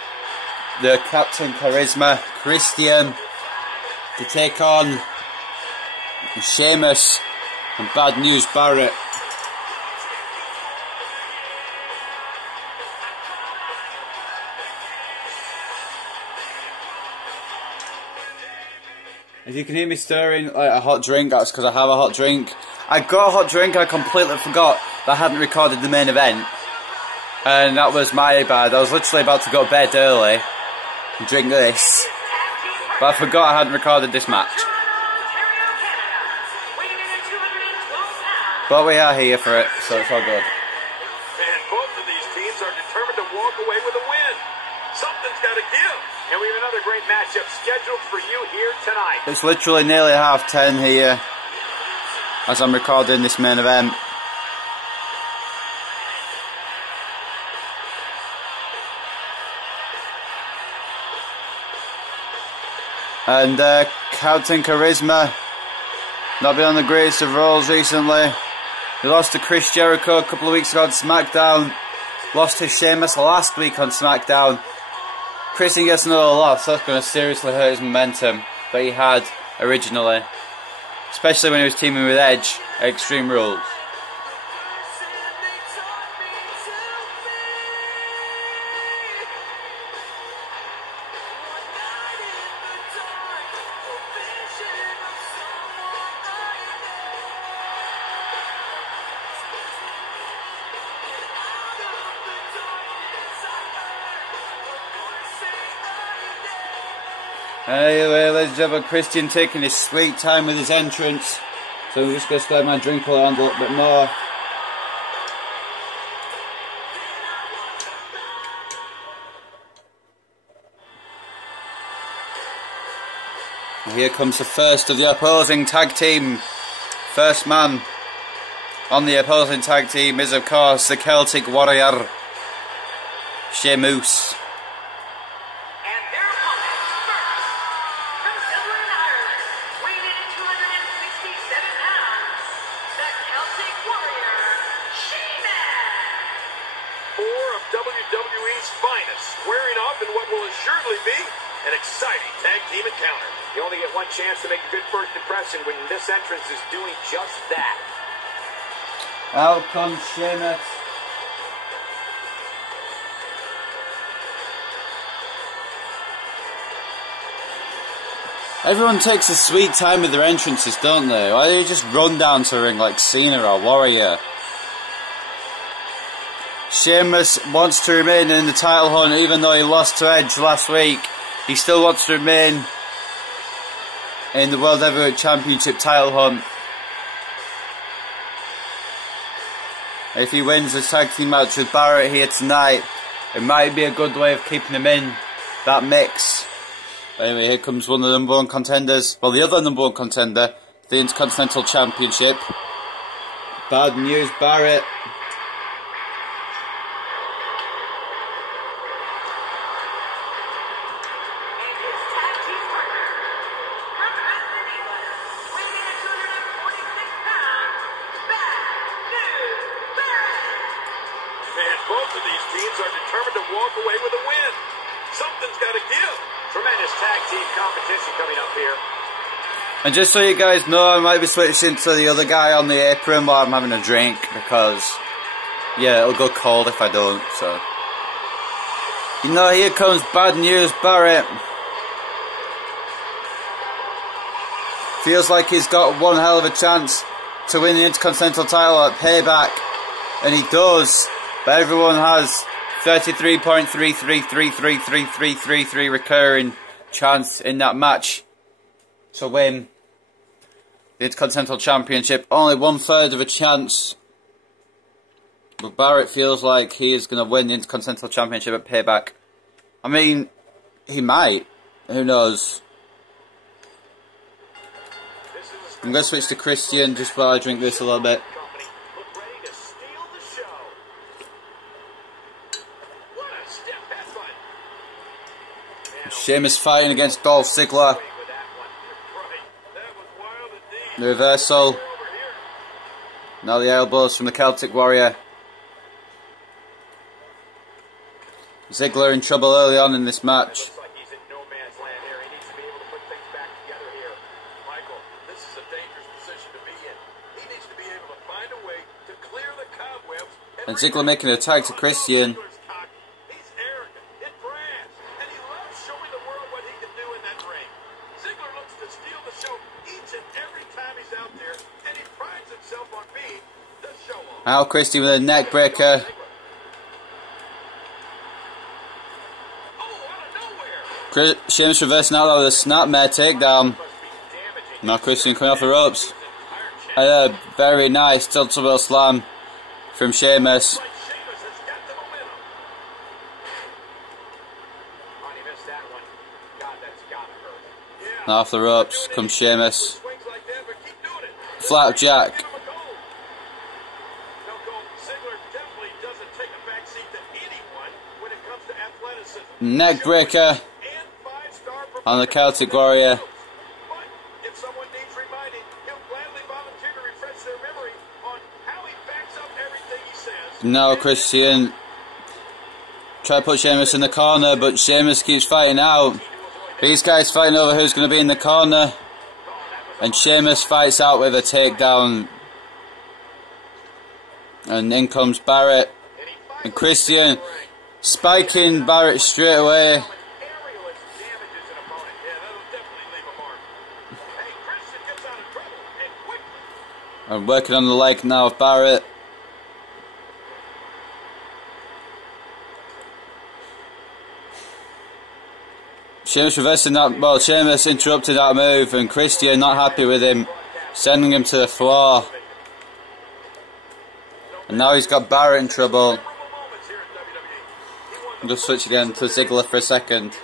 the Captain Charisma, Christian, to take on Sheamus and Bad News Barrett. If you can hear me stirring like a hot drink, that's because I have a hot drink. I got a hot drink and I completely forgot that I hadn't recorded the main event. And that was my bad. I was literally about to go to bed early and drink this. But I forgot I hadn't recorded this match. But we are here for it, so it's all good. And both of these teams are determined to walk away with a win. Something's got to give. And we have another great matchup scheduled for you here tonight. It's literally nearly 10:30 here as I'm recording this main event. And Captain Charisma, not been on the greatest of roles recently. He lost to Chris Jericho a couple of weeks ago on SmackDown. Lost to Sheamus last week on SmackDown. Christian gets another loss, that's going to seriously hurt his momentum that he had originally. Especially when he was teaming with Edge at Extreme Rules. Anyway, ladies and gentlemen, Christian taking his sweet time with his entrance. So I'm just going to spread my drink around a little bit more. And here comes the first of the opposing tag team. First man on the opposing tag team is, of course, the Celtic Warrior, Sheamus. WWE's finest, squaring off in what will assuredly be an exciting tag team encounter. You only get one chance to make a good first impression when this entrance is doing just that. Out comes Sheamus. Everyone takes a sweet time with their entrances, don't they? Why do they just run down to the ring like Cena or Warrior? Sheamus wants to remain in the title hunt even though he lost to Edge last week. He still wants to remain in the World Heavyweight Championship title hunt. If he wins the tag team match with Barrett here tonight, it might be a good way of keeping him in that mix. Anyway, here comes one of the number one contenders. Well, the other number one contender, the Intercontinental Championship. Bad News Barrett. Both of these teams are determined to walk away with a win. Something's got to give. Tremendous tag team competition coming up here. And just so you guys know, I might be switching to the other guy on the apron while I'm having a drink because Yeah, it'll go cold if I don't, so. You know, here comes Bad News Barrett. Feels like he's got one hell of a chance to win the Intercontinental title at Payback. And he does. But everyone has 33.33333333 recurring chance in that match to win the Intercontinental Championship. Only 1/3 of a chance. But Barrett feels like he is going to win the Intercontinental Championship at Payback. I mean, he might. Who knows? I'm going to switch to Christian just while I drink this a little bit. Sheamus fighting against Dolph Ziggler. The reversal. Now the elbows from the Celtic Warrior. Ziggler in trouble early on in this match. And Ziggler making a tag to Christian. Now Christian with a neck breaker. Sheamus reversing out with a snapmare takedown. Now Christian coming off the ropes. And a very nice tilt-a-whirl slam from Sheamus. Now off the ropes comes Sheamus. Flapjack. Neck breaker on the Celtic Warrior. Now Christian try to put Sheamus in the corner, but Sheamus keeps fighting out. These guys fighting over who's going to be in the corner, and Sheamus fights out with a takedown. And in comes Barrett, and Christian spiking Barrett straight away. And working on the leg now of Barrett. Sheamus reversing that, well, Sheamus interrupted that move, and Christian not happy with him, sending him to the floor. And now he's got Barrett in trouble. I'll just switch again to Ziggler for a second.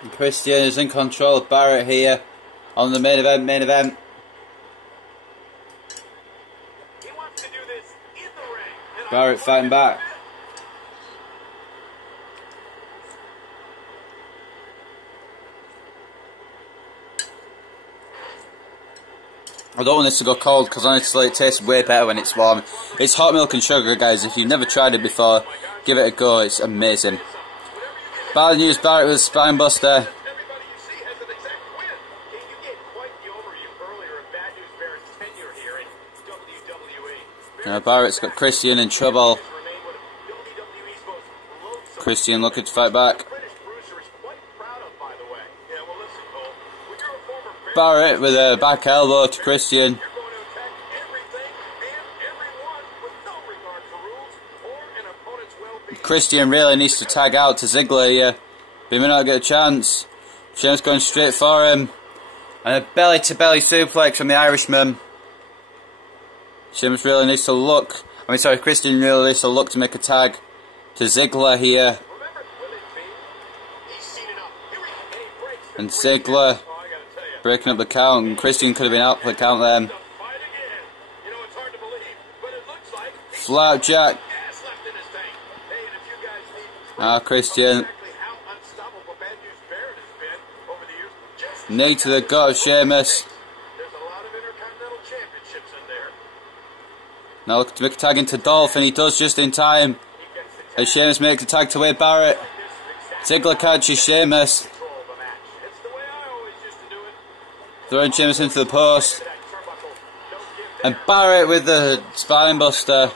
And Christian is in control of Barrett here on the main event. Barrett fighting back. I don't want this to go cold because honestly it tastes way better when it's warm. It's hot milk and sugar, guys. If you've never tried it before, give it a go. It's amazing. Bad News Barrett with a spine buster. Barrett's got Christian in trouble. Christian looking to fight back. Barrett with a back elbow to Christian. Christian really needs to tag out to Ziggler here. He may not get a chance. Sheamus going straight for him. And a belly to belly suplex from the Irishman. Sheamus really needs to look. Christian really needs to look to make a tag to Ziggler here. And Ziggler breaking up the count, and Christian could have been out for the count then. Flapjack. Christian. Knee to the gut of Sheamus. Now looking to make a tag into Dolph, and he does just in time. As Sheamus makes a tag to Wade Barrett. Ziggler catches Sheamus. Throwing Sheamus into the post. And Barrett with the spine buster.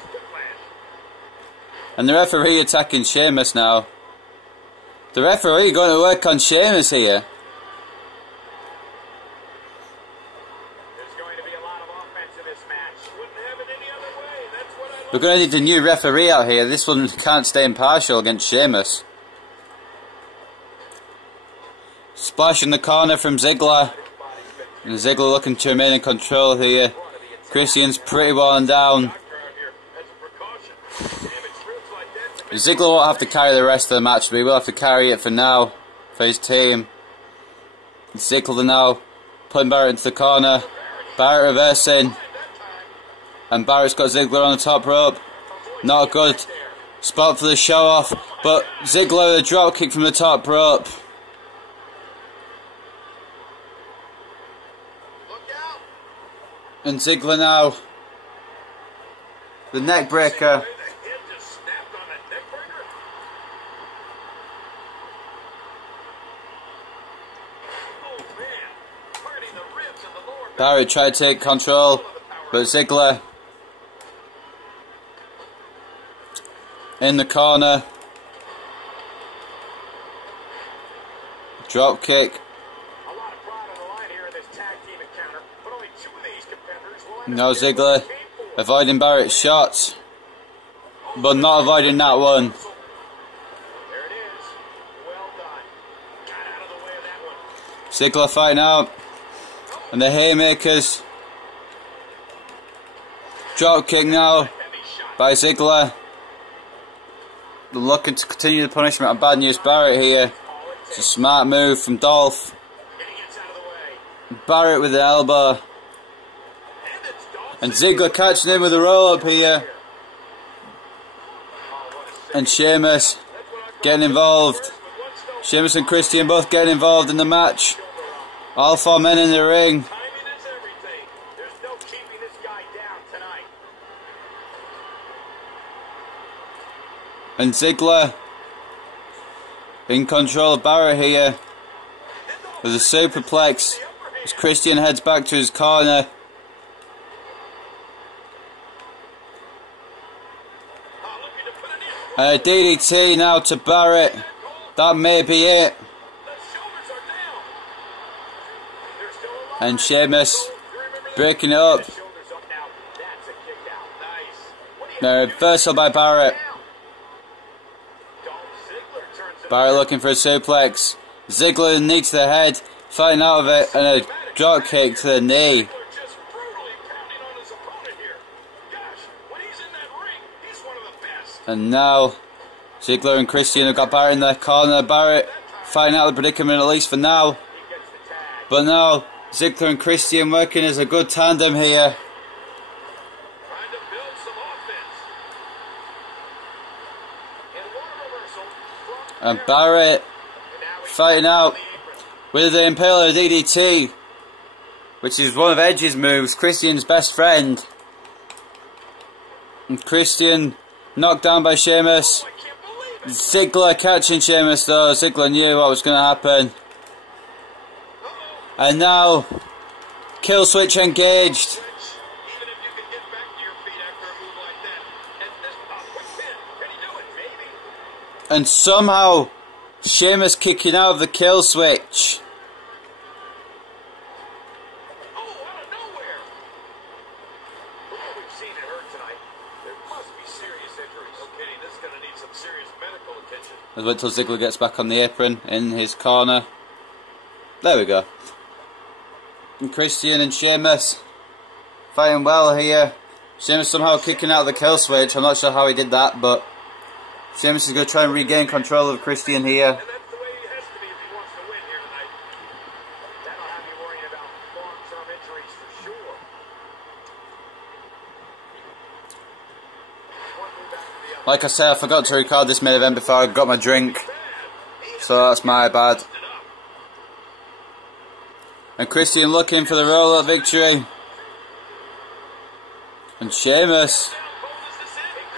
And the referee attacking Sheamus now. The referee going to work on Sheamus here. We're going to need a new referee out here. This one can't stay impartial against Sheamus. Splash in the corner from Ziggler. And Ziggler looking to remain in control here. Christian's pretty worn down. Ziggler won't have to carry the rest of the match, but he will have to carry it for now, for his team. Ziggler now putting Barrett into the corner. Barrett reversing. And Barrett's got Ziggler on the top rope. Not a good spot for the show off, but Ziggler a drop kick from the top rope. And Ziggler now, the neck breaker. Barrett tried to take control, but Ziggler in the corner. Drop kick. No, Ziggler avoiding Barrett's shots, but not avoiding that one. Ziggler fighting out, and the haymakers. Drop kick now by Ziggler. Looking to continue the punishment on Bad News Barrett here. It's a smart move from Dolph. Barrett with the elbow. And Ziggler catching him with a roll up here. And Sheamus getting involved. Sheamus and Christian both getting involved in the match. All four men in the ring. And Ziggler in control of Barrett here with a superplex as Christian heads back to his corner. And a DDT now to Barrett. That may be it. And Sheamus breaking it up. Now reversal by Barrett. Barrett looking for a suplex. Ziggler knee to the head, fighting out of it, and a drop kick to the knee. And now Ziggler and Christian have got Barrett in their corner. Barrett fighting out of the predicament, at least for now. But now Ziggler and Christian working as a good tandem here. And Barrett fighting out with the Impaler DDT, which is one of Edge's moves, Christian's best friend. And Christian knocked down by Sheamus. Ziggler catching Sheamus though. Ziggler knew what was going to happen. And now, kill switch engaged. And somehow, Sheamus kicking out of the kill switch. Let's wait till Ziggler gets back on the apron in his corner. There we go. And Christian and Sheamus fighting well here. Sheamus somehow kicking out of the kill switch. I'm not sure how he did that, but Sheamus is going to try and regain control of Christian here. Like I said, I forgot to record this main event before I got my drink, so that's my bad. And Christian looking for the roll-up victory. And Sheamus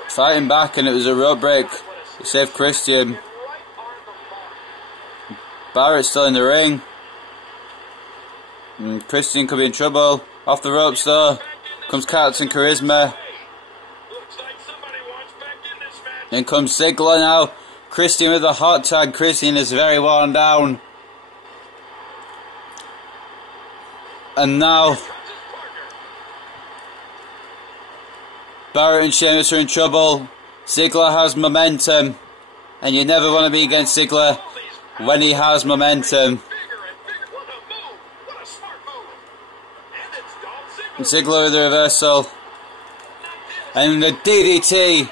fighting back, and it was a rope break to save Christian. Barrett's still in the ring. And Christian could be in trouble. Off the ropes though. Comes Captain Charisma. In comes Ziggler now. Christian with a hot tag. Christian is very worn down. And now Barrett and Sheamus are in trouble. Ziggler has momentum. And you never want to be against Ziggler when he has momentum. Ziggler with the reversal. And the DDT.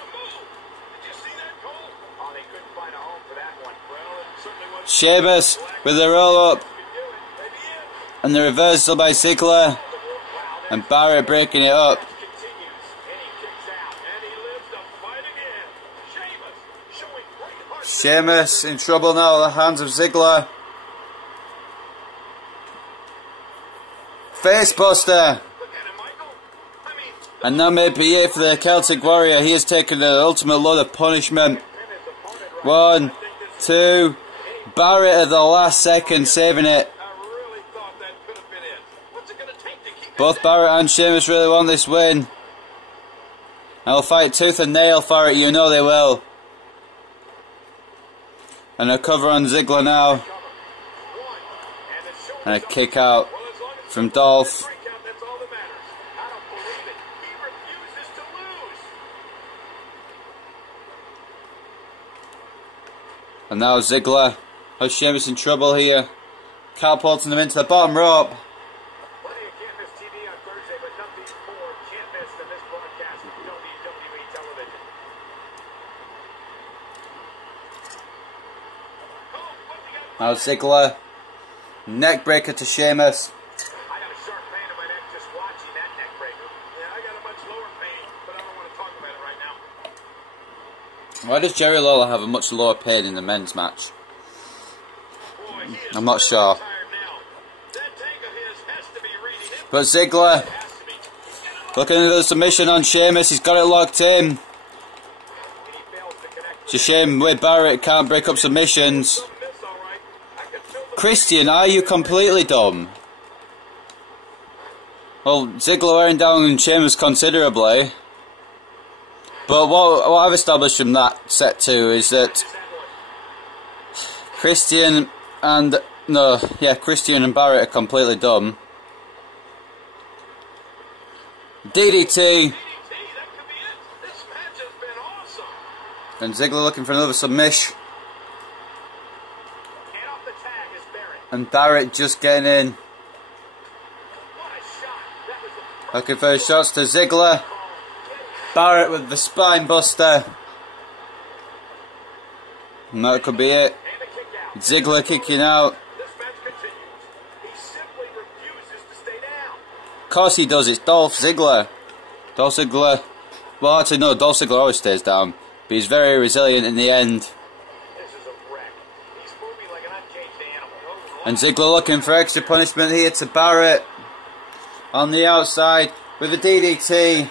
Sheamus with the roll up. And the reversal by Ziggler. And Barrett breaking it up. Sheamus in trouble now at the hands of Ziggler. Facebuster. And that may be it for the Celtic Warrior. He has taken the ultimate load of punishment. 1, 2. Barrett at the last second saving it. Both Barrett and Sheamus really want this win. And they'll fight tooth and nail for it, you know they will. And a cover on Ziggler now. And a kick out from Dolph. And now Ziggler has Sheamus in trouble here. Catapulting him into the bottom rope. Plenty of Can't Miss TV on Thursday, but nothing more can't miss than this broadcast of WWE television. Now Ziggler. Neck breaker to Sheamus. I got a sharp pain in my neck just watching that neck breaker. Yeah, I got a much lower pain, but I don't want to talk about it right now. Why does Jerry Lawler have a much lower pain in the men's match? I'm not sure. But Ziggler looking at the submission on Sheamus. He's got it locked in. It's a shame with Barrett can't break up submissions. Christian, are you completely dumb? Well, Ziggler wearing down Sheamus considerably. But what I've established from that set 2 is that Christian and Barrett are completely dumb. DDT. And Ziggler looking for another submission. And Barrett just getting in. Looking for his shots to Ziggler. Barrett with the spine buster. And that could be it. Ziggler kicking out. Of course he does, it's Dolph Ziggler. Dolph Ziggler, well actually no, Dolph Ziggler always stays down. But he's very resilient in the end. And Ziggler looking for extra punishment here to Barrett. On the outside with a DDT.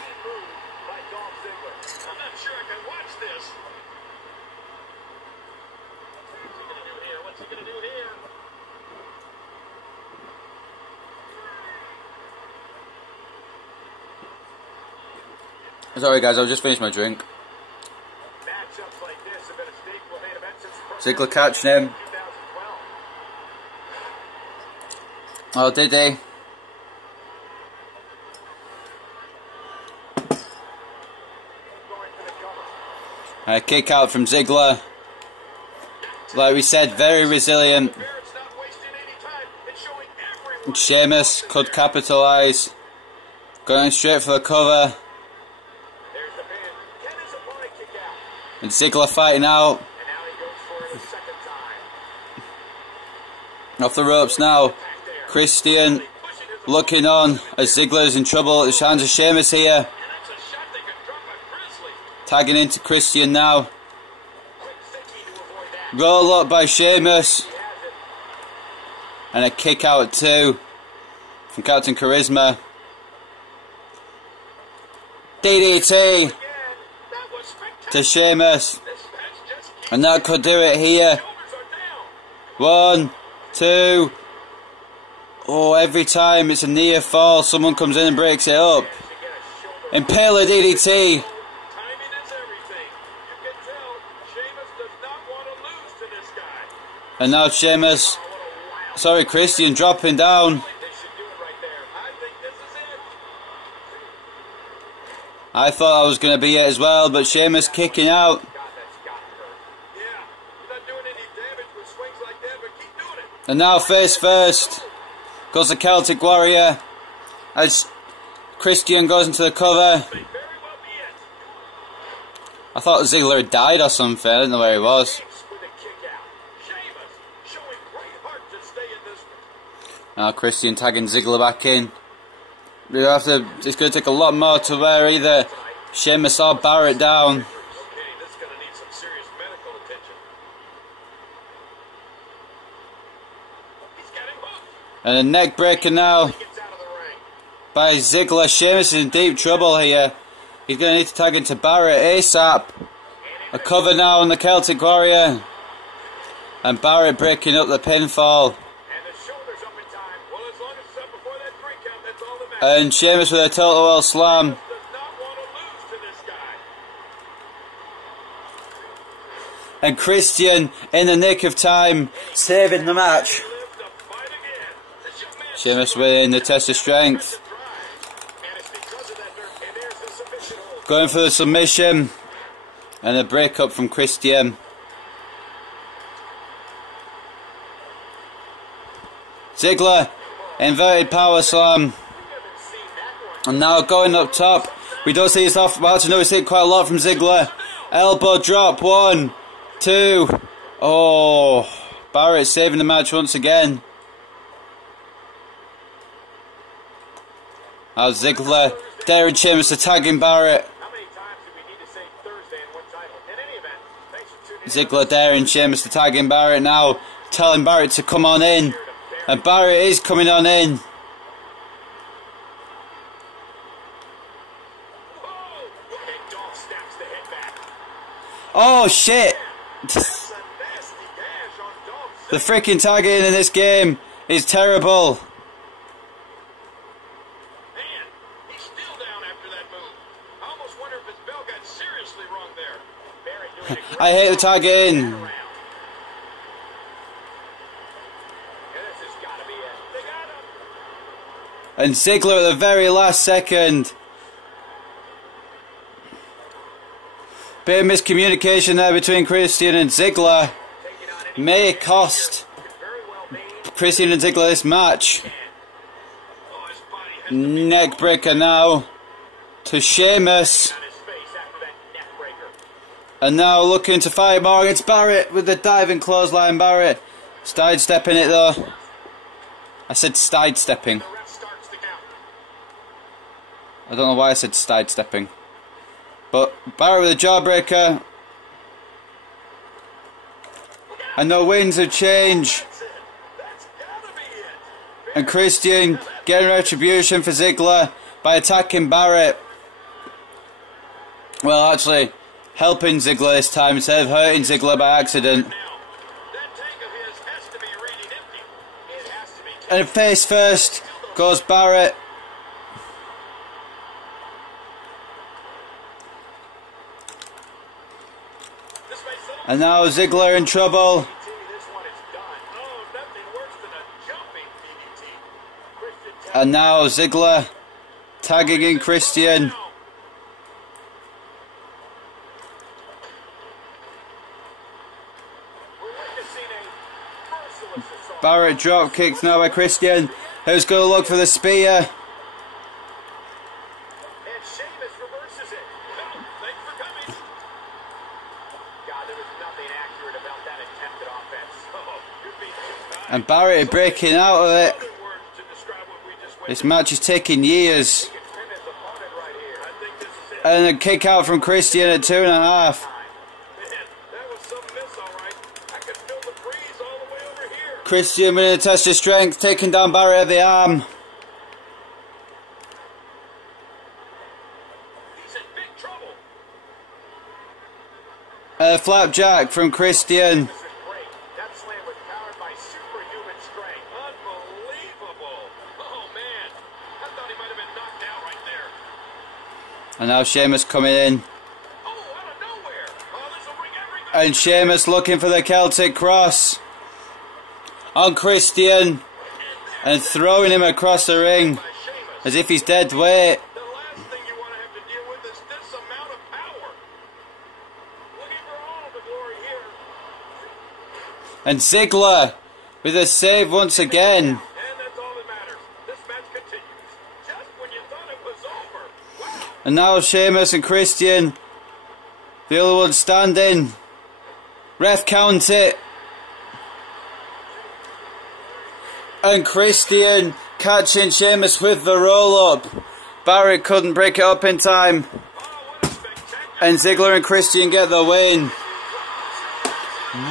Sorry guys, I'll just finish my drink. Ziggler catching him. Oh, did he? A kick out from Ziggler. Like we said, very resilient. Sheamus could capitalise. Going straight for the cover. And Ziggler fighting out. Off the ropes now. Christian looking on as Ziggler is in trouble at the hands of Sheamus here. Tagging into Christian now. Roll up by Sheamus. And a kick out at 2 from Captain Charisma. DDT to Sheamus. And that could do it here. 1, 2. Oh, every time it's a near fall, someone comes in and breaks it up. Impaler DDT. Timing is everything. You can tell Sheamus does not want to lose to this guy. And now Sheamus, sorry, Christian dropping down. They should do it right there. I think this is it. I thought that was going to be it as well, but Sheamus kicking out. God, that's got to hurt. Yeah, you're not doing any damage with swings like that, but keep doing it. And now face first goes the Celtic Warrior as Christian goes into the cover. May very well be it. I thought Ziggler had died or something. I didn't know where he was. With a kick out. Sheamus showing great heart to stay in this one. Now Christian tagging Ziggler back in. It's going to take a lot more to wear either Sheamus or Barrett down. Okay, this is going to need some serious medical attention. He's got him hooked. And a neck breaker now He gets out of the ring. by Ziggler. Sheamus is in deep trouble here. He's going to need to tag into Barrett ASAP. A cover now on the Celtic Warrior. And Barrett breaking up the pinfall. And the shoulder's up in time. Well, as long as it's up before that 3 count, that's all that matters. And Sheamus with a total world slam. Does not want to lose to this guy. And Christian in the nick of time, saving the match. He lives to fight again. This young man Sheamus winning the test of strength. and it's because of that nerve. And there's the submission hold. Going for the submission. And a breakup from Christian. Ziggler, inverted power slam. And now going up top. We don't see this off. Well, actually, no, we see it quite a lot from Ziggler. Elbow drop. 1, 2. Oh, Barrett saving the match once again. Now Ziggler daring Sheamus to tagging Barrett. How many times do we need to say Thursday in one title? In any event, thanks for tuning in. Ziggler daring Sheamus to tagging Barrett now. Telling Barrett to come on in. And Barrett is coming on in. Whoa! And Dolph snaps the head back. Oh shit! That's a nasty dash on Dolph. The freaking tagging in this game is terrible. Man, he's still down after that move. I almost wonder if his bell got seriously wrong there. Barry doing a great I hate the tagging. around. Yeah, this has got to be it. They got him. And Ziggler at the very last second. Bit of miscommunication there between Christian and Ziggler. Taking on any May cost could very well be. Christian and Ziggler this match. Oh, his body has to be Neck breaker now to Sheamus. on his face after that neck breaker. And now looking to fight more against Barrett with the diving clothesline. Barrett sidestepping it though. I said sidestepping. The ref starts the count. I don't know why I said sidestepping. But Barrett with a jawbreaker. And no winds of change. That's it. That's got to be it. And Christian getting retribution for Ziggler by attacking Barrett. Well, actually, helping Ziggler this time instead of hurting Ziggler by accident. Now, that tank of his has to be reading empty. It has to be. And face first goes Barrett. This may settle. And now Ziggler in trouble. This one is done. Oh, nothing worse than a jumping DDT. Christian And now Ziggler tagging in Christian. now. We're witnessing a merciless assault. Barrett drop kicks now by Christian. Who's going to look for the spear? And Sheamus reverses it. Well, thanks for coming. God, there was nothing accurate about that attempted offense. Oh, you're being too kind. And Barrett breaking out of it. Other words to describe what we just went This through. match is taking years. He can pin his opponent right here. I think this is it. And a kick out from Christian at 2.5. Man, that was some miss, all right. I could feel the breeze all the way over here. Christian winning a test of strength, taking down Barrett at the arm. He's in big trouble. Flapjack from Christian. Great. That slam was powered by superhuman strength. Unbelievable. Oh, man. I thought he might have been knocked out right there. And now Sheamus coming in. Oh, out of nowhere. Oh, this will bring everything. And Sheamus looking for the Celtic Cross on Christian and throwing him across the ring as if he's dead weight. The last thing you want to have to deal with is this amount of power. Looking for all of the glory here. And Ziggler with a save once again. And that's all that matters. This match continues. Just when you thought it was over. Wow. And now Sheamus and Christian. The other one standing. Ref count it. And Christian catching Sheamus with the roll-up. Barrett couldn't break it up in time. And Ziggler and Christian get the win.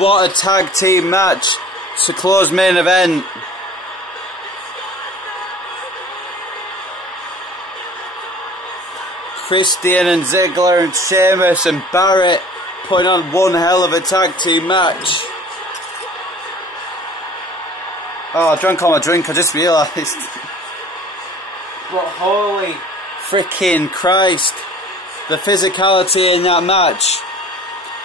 What a tag team match to close main event. Christian and Ziggler and Sheamus and Barrett putting on one hell of a tag team match. Oh, I drank all my drink, I just realised. But holy freaking Christ. The physicality in that match.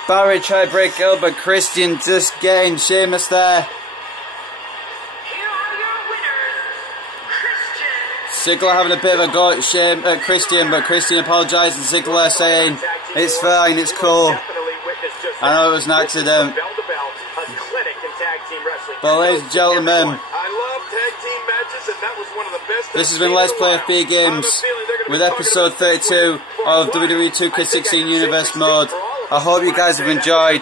Barry tried to break it up, but Christian just getting Sheamus there. Here are your winners, Christian. Ziggler having a bit of a go at Christian, but Christian apologised and Ziggler saying, it's fine, it's cool. I know it was an accident. But ladies and gentlemen, this has been Let's Play FB Games with episode 32 of WWE 2K16 Universe Mode. I hope you guys have enjoyed,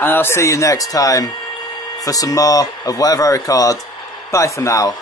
and I'll see you next time for some more of whatever I record. Bye for now.